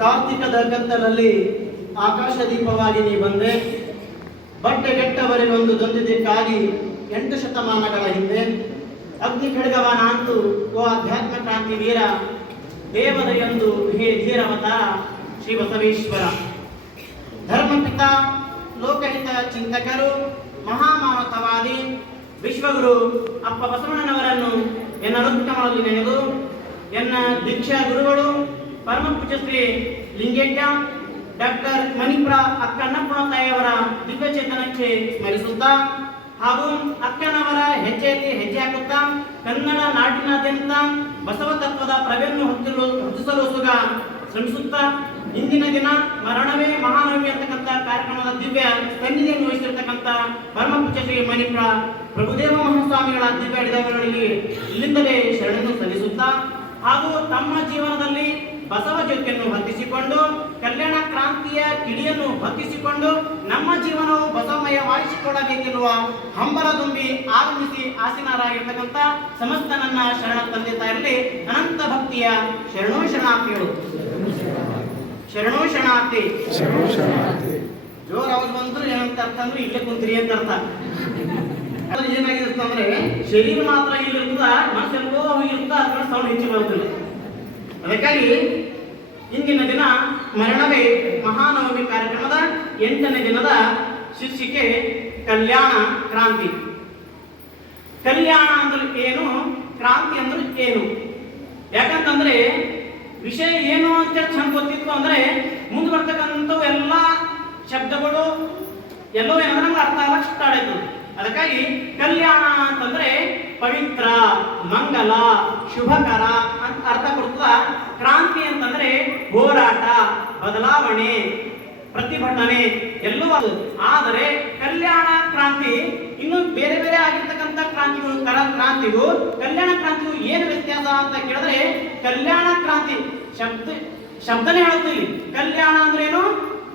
ಕಾರ್ತಿಕದ ಕತ್ತಲಲ್ಲಿ ಆಕಾಶ ದೀಪವಾಗಿ ನೀ ಬಂದೆ. ಬಟ್ಟೆಗೆಟ್ಟವರಿಗೊಂದು ದೊಂದಿದ್ದಕ್ಕಾಗಿ 8 ಶತಮಾನಗಳ ಹಿಂದೆ ಅಗ್ನಿ ಖಡ್ಗವನ ಅಂತು ಓ ಅಧ್ಯಾತ್ಮ ಕ್ರಾಂತಿ ವೀರ, ದೇವದೆಯೊಂದು ಹೇ ಧೀರವತಾರ ಶ್ರೀ ಬಸವೇಶ್ವರ. ಧರ್ಮಪಿತ, ಲೋಕಹಿತ ಚಿಂತಕರು, ಮಹಾಮಾನವತಾವಾದಿ ವಿಶ್ವಗುರು ಅಪ್ಪ ಬಸವಣ್ಣನವರನ್ನು ಎನ್ನ ಹೃತ್ಕಮಲದಲ್ಲಿ ನೆನೆದು ಎನ್ನ ದೀಕ್ಷಾ ಗುರುಗಳು ಪರಮ ಪೂಜ್ಯ ಶ್ರೀ ಲಿಂಗೇಶ ಡಾಕ್ಟರ್ ಮಣಿಪುರ ಅಕ್ಕನ್ನಪುರ ತಾಯಿಯವರ ದಿವ್ಯ ಚೇತನಕ್ಕೆ ಸ್ಮರಿಸುತ್ತಾ ಹಾಗೂ ಅಕ್ಕನವರ ಹೆಜ್ಜೆಯಲ್ಲಿ ಹೆಜ್ಜೆ ಹಾಕುತ್ತಾ ಕನ್ನಡ ನಾಡಿನಾದ್ಯಂತ ಬಸವ ತತ್ವದ ಪ್ರಭೆಯನ್ನು ಹೊತ್ತಿಸಲು ಸುಗ ಶ್ರಮಿಸುತ್ತಾ ಇಂದಿನ ದಿನ ಮರಣವೇ ಮಹಾನವಮಿ ಅಂತಕ್ಕಂಥ ಕಾರ್ಯಕ್ರಮದ ದಿವ್ಯ ಸನ್ನಿಧಿಯನ್ನು ವಹಿಸಿರ್ತಕ್ಕಂಥ ಪರಮ ಪೂಜ್ಯ ಶ್ರೀ ಮಣಿಪುರ ಪ್ರಭುದೇವ ಮಹಾಸ್ವಾಮಿಗಳ ದಿವ್ಯ ಹಿಡಿದವರಲ್ಲಿ ಇಲ್ಲಿಂದಲೇ ಶರಣನ್ನು ಸಲ್ಲಿಸುತ್ತಾ ಹಾಗೂ ತಮ್ಮ ಜೀವನದಲ್ಲಿ ಬಸವ ಜ್ಯೋತಿಯನ್ನು ಹೊತ್ತಿಸಿಕೊಂಡು ಕಲ್ಯಾಣ ಕ್ರಾಂತಿಯ ಕಿಡಿಯನ್ನು ಹೊತ್ತಿಸಿಕೊಂಡು ನಮ್ಮ ಜೀವನವು ಬಸವಮಯವಾಗಿಸಿಕೊಳ್ಳಬೇಕೆನ್ನುವ ಹಂಬಲದುಂಬಿ ಆಗಮಿಸಿ ಆಸೀನರಾಗಿರ್ತಕ್ಕಂಥ ಸಮಸ್ತ ನನ್ನ ಶರಣ ತಂದೆ ತಾಯಿರಲ್ಲಿ ಅನಂತ ಭಕ್ತಿಯ ಶರಣೋ ಶರಣಾರ್ಥಿಗಳು. ಶರಣೋ ಶರಣಾರ್ಥಿ. ಜೋರ್ ಅವಾಜ್ ಬಂದ್ರು ಏನಂತ ಅರ್ಥ ಅಂದ್ರೆ ಇಲ್ಲೇ ಕುಂತ್ರಿ ಅಂತ ಅರ್ಥ. ಏನಾಗಿರುತ್ತೆ ಅಂದ್ರೆ ಶರೀರ ಮಾತ್ರ ಇಲ್ಲಿರ್ತದ, ಮನಸ್ಸೆಲ್ಲೋ ಹೋಗಿರುತ್ತ ಅದನ್ನ ಸೌಂಡ್ ಹೆಚ್ಚು ಬರುತ್ತಿಲ್ಲ. ಅದಕ್ಕಾಗಿ ಇಂದಿನ ದಿನ ಮರಣವೇ ಮಹಾನವಮಿ ಕಾರ್ಯಕ್ರಮದ 8ನೇ ದಿನದ ಶೀರ್ಷಿಕೆ ಕಲ್ಯಾಣ ಕ್ರಾಂತಿ. ಕಲ್ಯಾಣ ಅಂದ್ರೆ ಏನು, ಕ್ರಾಂತಿ ಅಂದ್ರೆ ಏನು? ಯಾಕಂತಂದ್ರೆ ವಿಷಯ ಏನು ಅಂತ ಚಂದ ಗೊತ್ತಿತ್ತು ಅಂದ್ರೆ ಮುಂದೆ ಬರ್ತಕ್ಕಂಥವು ಎಲ್ಲ ಶಬ್ದಗಳು ಎಲ್ಲೋ ಏನಾದ್ರೆ ನಮ್ಗೆ ಅರ್ಥ ಆಗಕ್ಕೆ ಸ್ಟಾರ್ಟ್ ಆಯ್ತು. ಅದಕ್ಕಾಗಿ ಕಲ್ಯಾಣ ಅಂತಂದ್ರೆ ಪವಿತ್ರ, ಮಂಗಲ, ಶುಭಕರ ಅಂತ ಅರ್ಥ ಕೊಡ್ತದ. ಕ್ರಾಂತಿ ಅಂತಂದ್ರೆ ಹೋರಾಟ, ಬದಲಾವಣೆ, ಪ್ರತಿಭಟನೆ ಎಲ್ಲವೂ. ಆದರೆ ಕಲ್ಯಾಣ ಕ್ರಾಂತಿ ಇನ್ನು ಬೇರೆ ಬೇರೆ ಆಗಿರ್ತಕ್ಕಂಥ ಕ್ರಾಂತಿಗಳು, ಕ್ರಾಂತಿಗೂ ಕಲ್ಯಾಣ ಕ್ರಾಂತಿಗೂ ಏನು ವ್ಯತ್ಯಾಸ ಅಂತ ಕೇಳಿದ್ರೆ, ಕಲ್ಯಾಣ ಕ್ರಾಂತಿ ಶಬ್ದನೇ ಹೇಳುತ್ತೀವಿ. ಕಲ್ಯಾಣ ಅಂದ್ರೆ ಏನು?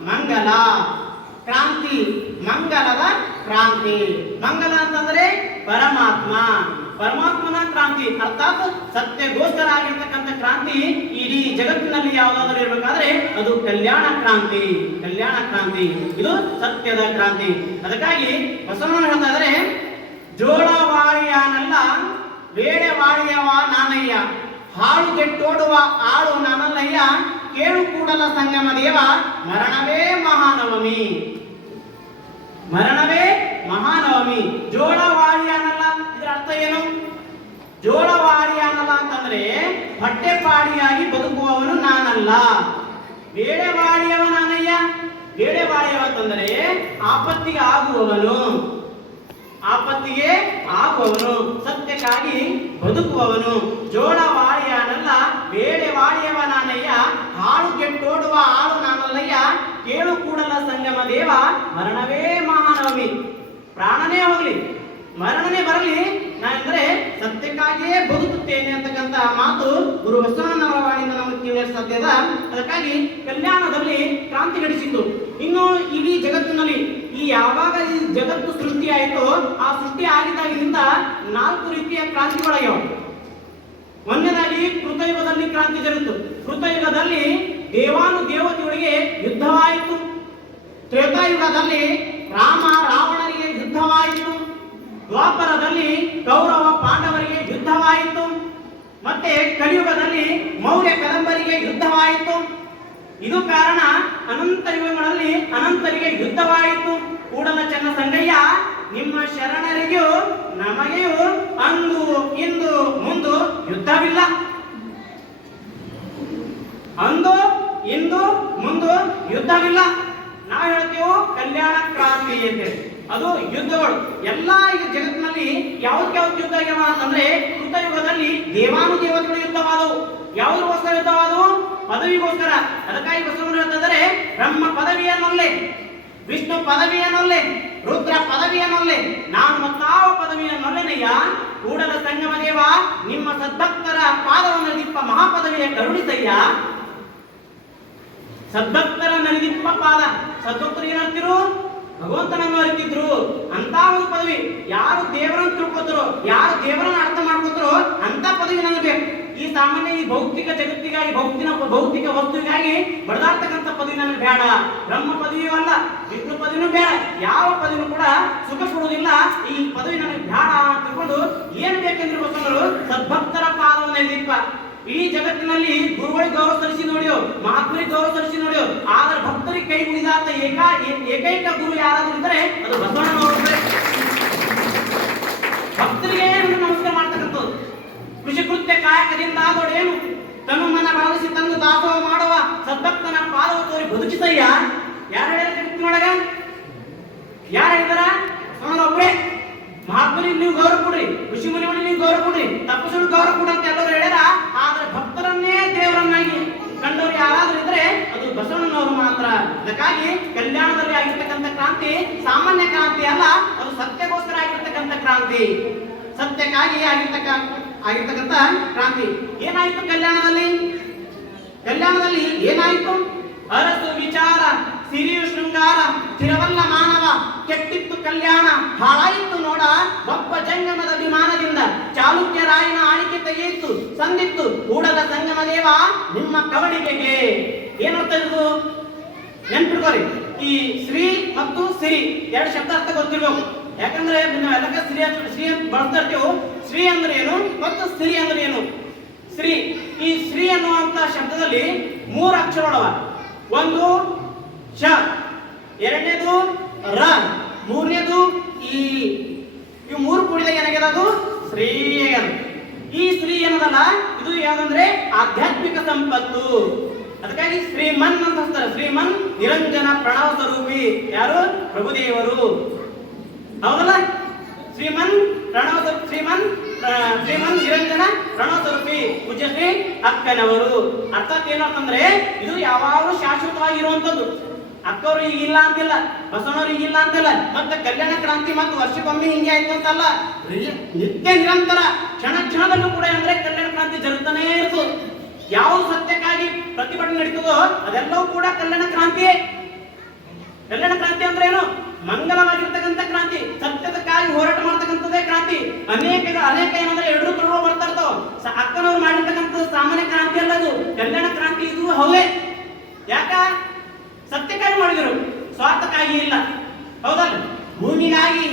ಮಂಗಲ. ಕ್ರಾಂತಿ ಮಂಗಲದ ಕ್ರಾಂತಿ. ಮಂಗಲ ಅಂತಂದ್ರೆ ಪರಮಾತ್ಮ, ಪರಮಾತ್ಮನ ಕ್ರಾಂತಿ ಅರ್ಥಾತ್ ಸತ್ಯಗೋಸ್ಕರ ಆಗಿರ್ತಕ್ಕಂಥ ಕ್ರಾಂತಿ ಇಡೀ ಜಗತ್ತಿನಲ್ಲಿ ಯಾವುದಾದ್ರೂ ಇರಬೇಕಾದ್ರೆ ಅದು ಕಲ್ಯಾಣ ಕ್ರಾಂತಿ. ಕಲ್ಯಾಣ ಕ್ರಾಂತಿ ಇದು ಸತ್ಯದ ಕ್ರಾಂತಿ. ಅದಕ್ಕಾಗಿ ಬಸವಣ್ಣ ಹೇಳ್ತಾ ಇದ್ದಾರೆ, ಜೋಳವಾಳಿಯಾನಲ್ಲ ಬೇಳೆವಾಳಿಯವ ನಾನಯ್ಯ, ಹಾಳು ಕೆಟ್ಟೋಡುವ ಆಳು ನಾನಲ್ಲಯ್ಯ, ಕೇಳು ಕೂಡಲ ಸಂಗಮ ದೇವ, ಮರಣವೇ ಮಹಾನವಮಿ. ಮರಣವೇ ಮಹಾನವಮಿ. ಜೋಳವಾಳಿಯಾನಲ್ಲ ಇದರ ಅರ್ಥ ಏನು? ಜೋಳವಾಳಿಯಾನಲ್ಲ ಅಂತಂದ್ರೆ ಹೊಟ್ಟೆಪಾಡಿಯಾಗಿ ಬದುಕುವವನು ನಾನಲ್ಲ. ಬೇಳೆವಾಳಿಯವ ನಾನಯ್ಯ. ಬೇಳೆವಾಳಿಯವ ಅಂತಂದ್ರೆ ಆಪತ್ತಿಗೆ ಆಗುವವನು, ಆಪತ್ತಿಗೆ ಆಗುವವನು, ಸತ್ಯಕ್ಕಾಗಿ ಬದುಕುವವನು. ಜೋಳವಾಳಿಯಾನಲ್ಲ ಬೇಳೆವಾಳಿಯವ ನಾನಯ್ಯ, ಹಾಳು ಕೆಟ್ಟೋಡುವ ಆಳು ನಾನಲ್ಲಯ್ಯ, ಕೇಳು ಕೂಡಲ ಸಂಗಮ ದೇವ, ಮರಣವೇ ಮಹಾನವಮಿ. ಪ್ರಾಣನೇ ಹೋಗ್ಲಿ, ಮರಣನೇ ಬರಲಿ, ನಾನೆಂದ್ರೆ ಸತ್ಯಕ್ಕಾಗಿಯೇ ಬದುಕುತ್ತೇನೆ ಅಂತಕ್ಕಂಥ ಮಾತು ಗುರು ಬಸವಣ್ಣನವರ ವಾಣಿಯಿಂದ ನಮಗೆ ತಿಳಿಯಲು ಸಾಧ್ಯದ. ಅದಕ್ಕಾಗಿ ಕಲ್ಯಾಣದಲ್ಲಿ ಕ್ರಾಂತಿ ನಡೆಸಿದ್ದು. ಇನ್ನು ಇಡೀ ಜಗತ್ತಿನಲ್ಲಿ ಯಾವಾಗ ಈ ಜಗತ್ತು ಸೃಷ್ಟಿಯಾಯಿತೋ ಆ ಸೃಷ್ಟಿ ಆಗಿದ್ದಾಗಿನಿಂದ 4 ರೀತಿಯ ಕ್ರಾಂತಿಗಳಾಗ್ಯಾವ. ಒಂದನೇದಾಗಿ ಕೃತಯುಗದಲ್ಲಿ ಕ್ರಾಂತಿ ಜರುಗಿತು. ಕೃತಯುಗದಲ್ಲಿ ದೇವಾನು ದೇವತೆಗಳಿಗೆ ಯುದ್ಧವಾಯಿತು. ತ್ರೇತಾಯುಗದಲ್ಲಿ ರಾಮ ರಾವಣರಿಗೆ ಯುದ್ಧವಾಯಿತು. ದ್ವಾಪರದಲ್ಲಿ ಕೌರವ ಪಾಂಡವರಿಗೆ ಯುದ್ಧವಾಯಿತು. ಮತ್ತೆ ಕಲಿಯುಗದಲ್ಲಿ ಮೌರ್ಯ ಕದಂಬರಿಗೆ ಯುದ್ಧವಾಯಿತು. ಇದು ಕಾರಣ ಅನಂತ ಯುಗಗಳಲ್ಲಿ ಅನಂತರಿಗೆ ಯುದ್ಧವಾಯಿತು. ಕೂಡಲ ಚೆನ್ನ ಸಂಗಯ್ಯ, ನಿಮ್ಮ ಶರಣರಿಗೂ ನಮಗೆಯೂ ಅಂದು ಇಂದು ಮುಂದು ಯುದ್ಧವಿಲ್ಲ. ಅಂದು ಇಂದು ಮುಂದು ಯುದ್ಧವಿಲ್ಲ. ನಾವು ಹೇಳ್ತೀವೋ ಕಲ್ಯಾಣ ಕ್ರಾಂತಿ ಅಂತೇಳಿ, ಅದು ಯುದ್ಧಗಳು ಎಲ್ಲ ಈಗ ಜಗತ್ತಿನಲ್ಲಿ ಯಾವ್ದು ಯುದ್ಧ ಆಗ್ಯಾವ ಅಂತಂದ್ರೆ, ಕೃತಯುಗದಲ್ಲಿ ದೇವಾನುದೇವತೆಗಳು ಯುದ್ಧವಾದವು. ಯಾವುದಕ್ಕೋಸ್ಕರ ಯುದ್ಧವಾದವು? ಪದವಿಗೋಸ್ಕರ. ಅದಕ್ಕಾಗಿ ಬಸವಣ್ಣ ಹೇಳ್ತಿದ್ದಾರೆ, ಬ್ರಹ್ಮ ಪದವಿಯನ್ನೊಲ್ಲೆ, ವಿಷ್ಣು ಪದವಿಯನ್ನೊಲ್ಲೆ, ರುದ್ರ ಪದವಿಯನ್ನೊಲ್ಲೆ, ನಾನು ಮತ್ತಾವ ಪದವಿಯನ್ನೊಲ್ಲೆನಯ್ಯ, ಕೂಡಲ ಸಂಗಮ ದೇವ, ನಿಮ್ಮ ಸದ್ಭಕ್ತರ ಪಾದವನ್ನು ದಿಪ್ಪ ಮಹಾಪದವಿಯ ಕರುಣಿಸಯ್ಯ. ಸದ್ಭಕ್ತರ ನಲಿದಿಪ್ಪ ಪಾದ. ಸದ್ಭಕ್ತರು ಏನಂತಿರು? ಭಗವಂತನನ್ನು ಅರಿತಿದ್ರು. ಅಂತ ಒಂದು ಪದವಿ. ಯಾರು ದೇವರನ್ನು ತಿಳ್ಕೊತಾರೋ, ಯಾರು ದೇವರನ್ನು ಅರ್ಥ ಮಾಡ್ಕೊತಾರೋ ಅಂತ ಪದವಿ ನನಗೆ ಬೇಕು. ಈ ಸಾಮಾನ್ಯ ಈ ಭೌತಿಕ ಜಗತ್ತಿಗಾಗಿ ಭೌತಿಕ ವಸ್ತುವಿಗಾಗಿ ಬಡದಾಡ್ತಕ್ಕಂಥ ಪದವಿ ನನಗೆ ಬೇಡ. ಬ್ರಹ್ಮ ಪದವಿಯೂ ಅಲ್ಲ, ವಿಷ್ಣು ಪದವಿನೂ ಬೇಡ, ಯಾವ ಪದವಿನೂ ಕೂಡ ಸುಖ ಕೊಡುವುದಿಲ್ಲ. ಈ ಪದವಿ ನನಗೆ ಬೇಡ ಅಂತ ತಿಳ್ಕೊಂಡು ಏನ್ ಬೇಕೆಂದ್ರೆ ಬಸವಣ್ಣರು ಸದ್ಭಕ್ತರ ಪಾದವನ್ನ ದೀಪ. ಈ ಜಗತ್ತಿನಲ್ಲಿ ಗುರುಗಳಿಗೆ ಗೌರವ ಸಲ್ಲಿಸಿ ನೋಡಿಯೋ, ಮಹಾತ್ಮರಿಗೆ ಗೌರವ ಸಲ್ಲಿಸಿ ನೋಡಿಯೋ, ಆದ್ರೆ ಭಕ್ತರಿಗೆ ಕೈ ಮುಗಿದಾತ ಏಕೈಕ ಗುರು ಯಾರಾದ್ರೂ ಇದ್ರೆ ಅದು ಬಸವಣ್ಣನವರು. ಭಕ್ತರಿಗೆ ನಮಸ್ಕಾರ ಮಾಡ್ತಕ್ಕಂಥದ್ದು. ಕೃಷಿ ಕೃತ್ಯ ಕಾಯಕದಿಂದ ಆದೋಡೇನು ತನು ಮನ ಭಾವಿಸಿ ತಂದು ದಾಸೋಹ ಮಾಡುವ ಸದ್ಭಕ್ತನ ಪಾದವ ತೋರಿ ಬದುಕಿಸಯ್ಯ. ಯಾರು ಹೇಳಿದ ಜಗತ್ತಿನೊಳಗ? ಯಾರು ಹೇಳಿದಾರ? ಒಬ್ಬರೇ. ಮಹಾತ್ಮರಿಗೆ ನೀವು ಗೌರವ ಕೊಡ್ರಿ, ಋಷಿ ಮುನಿಗಳಿಗೆ ನೀವು ಗೌರವ ಕೊಡ್ರಿ, ತಪಸ್ಸುಗಳಿಗೆ ಗೌರವ ಕೊಡ ಅಂತ ಎಲ್ಲರೂ ಹೇಳ್ಯಾರ. ಆದ್ರೆ ಭಕ್ತರನ್ನೇ ದೇವರನ್ನಾಗಿ ಕಂಡವರು ಯಾರಾದ್ರೂ ಇದ್ರೆ ಅದು ಬಸವಣ್ಣನವರು ಮಾತ್ರ. ಅದಕ್ಕಾಗಿ ಕಲ್ಯಾಣದಲ್ಲಿ ಆಗಿರ್ತಕ್ಕಂಥ ಕ್ರಾಂತಿ ಸಾಮಾನ್ಯ ಕ್ರಾಂತಿ ಅಲ್ಲ, ಅದು ಸತ್ಯಕ್ಕೋಸ್ಕರ ಆಗಿರ್ತಕ್ಕಂಥ ಕ್ರಾಂತಿ, ಸತ್ಯಕ್ಕಾಗಿ ಆಗಿರ್ತಕ್ಕಂಥ ಕ್ರಾಂತಿ. ಏನಾಯ್ತು ಕಲ್ಯಾಣದಲ್ಲಿ? ಕಲ್ಯಾಣದಲ್ಲಿ ಏನಾಯ್ತು? ಅರಸು ವಿಚಾರ ಸಿರಿಯು ಶೃಂಗಾರ ಸ್ಥಿರವಲ್ಲ ಮಾನವ, ಕೆಟ್ಟಿತ್ತು ಕಲ್ಯಾಣ ಹಾಳಾಯಿತು ನೋಡ ಒಬ್ಬ ಜಂಗಮದ ವಿಮಾನದಿಂದ. ಚಾಲುಕ್ಯ ರಾಯನ ಆಳಿಕೆ ತೆಗೆಯಿತು ಸಂದಿತ್ತು ಕೂಡಲ ಸಂಗಮ ದೇವ ನಿಮ್ಮ ಕವಣಿಗೆಗೆ. ಏನರ್ಥ ಇದು ನೆನ್ಪಿಟ್ಕೋರಿ. ಈ ಶ್ರೀ ಮತ್ತು ಸಿರಿ ಎರಡು ಶಬ್ದ ಅರ್ಥ ಗೊತ್ತಿರ್ಬೇಕು. ಯಾಕಂದ್ರೆ ನಾವೆಲ್ಲಕ್ಕೆ ಶ್ರೀ ಅಂತ ಬಳಸ್ತಾ ಇರ್ತೀವಿ. ಶ್ರೀ ಅಂದ್ರೆ ಏನು ಮತ್ತು ಸಿರಿ ಅಂದ್ರೆ ಏನು? ಶ್ರೀ, ಈ ಶ್ರೀ ಅನ್ನುವಂತ ಶಬ್ದದಲ್ಲಿ 3 ಅಕ್ಷರಗಳವ. ಒಂದು ಶ, ಎರಡನೇದು ರ, ಮೂರನೇದು ಈ. ಇವು 3 ಕೂಡಿದಾಗ ಏನಾಗ್ಯದ? ಶ್ರೀ. ಈ ಶ್ರೀ ಏನದಲ್ಲ, ಇದು ಯಾವ್ದಂದ್ರೆ ಆಧ್ಯಾತ್ಮಿಕ ಸಂಪತ್ತು. ಅದಕ್ಕಾಗಿ ಶ್ರೀಮನ್ ಅಂತ ಹೇಳ್ತಾರೆ. ಶ್ರೀಮನ್ ನಿರಂಜನ ಪ್ರಣವ ಸ್ವರೂಪಿ. ಯಾರು? ಪ್ರಭುದೇವರು. ಹೌದಲ್ಲ? ಶ್ರೀಮನ್ ಪ್ರಣವ ಶ್ರೀಮನ್ ನಿರಂಜನ ಪ್ರಣವ ಸ್ವರೂಪಿ ಪೂಜ್ಯಶ್ರೀ ಅಕ್ಕನವರು. ಅರ್ಥಾತ್ ಏನು ಅಂತಂದ್ರೆ ಇದು ಯಾವಾಗಲೂ ಶಾಶ್ವತವಾಗಿರುವಂತದ್ದು. ಅಕ್ಕವರು ಈಗ ಇಲ್ಲ ಅಂತಿಲ್ಲ, ಬಸವಣ್ಣವ್ರು ಈಗ ಇಲ್ಲ ಅಂತಿಲ್ಲ, ಮತ್ತೆ ಕಲ್ಯಾಣ ಕ್ರಾಂತಿ ಮತ್ತೆ ವರ್ಷಕ್ಕೊಮ್ಮೆ ಹಿಂಗೆ ಆಯ್ತು ಅಂತಲ್ಲ, ನಿತ್ಯ ನಿರಂತರ ಕ್ಷಣ ಕ್ಷಣದಲ್ಲೂ ಕೂಡ ಅಂದ್ರೆ ಕಲ್ಯಾಣ ಕ್ರಾಂತಿ ಜರುಗ್ತಾನೇ ಇರ್ತದೆ. ಯಾವ ಸತ್ಯಕ್ಕಾಗಿ ಪ್ರತಿಭಟನೆ ನಡೀತದೋ ಅದೆಲ್ಲವೂ ಕೂಡ ಕಲ್ಯಾಣ ಕ್ರಾಂತಿಯೇ. ಕಲ್ಯಾಣ ಕ್ರಾಂತಿ ಅಂದ್ರೆ ಏನು? ಮಂಗಲವಾಗಿರ್ತಕ್ಕಂಥ ಕ್ರಾಂತಿ, ಸತ್ಯದಕ್ಕಾಗಿ ಹೋರಾಟ ಮಾಡ್ತಕ್ಕಂಥದ್ದೇ ಕ್ರಾಂತಿ. ಅನೇಕ ಏನಂದ್ರೆ ಎರಡೂ ತೊಡಗು ಬರ್ತಾ ಇರ್ತಾವ. ಅಕ್ಕನವ್ರು ಮಾಡಿರ್ತಕ್ಕಂಥದ್ದು ಸಾಮಾನ್ಯ ಕ್ರಾಂತಿ ಅಲ್ಲ, ಅದು ಕಲ್ಯಾಣ ಕ್ರಾಂತಿ. ಇದು ಹೌದೇ. ಯಾಕ? ಸತ್ಯಕ್ಕಾಗಿ ಮಾಡಿದ್ರು, ಸ್ವಾರ್ಥಕ್ಕಾಗಿ ಇಲ್ಲ. ಹೌದಲ್ಲ? ಭೂಮಿಗಾಗಿ,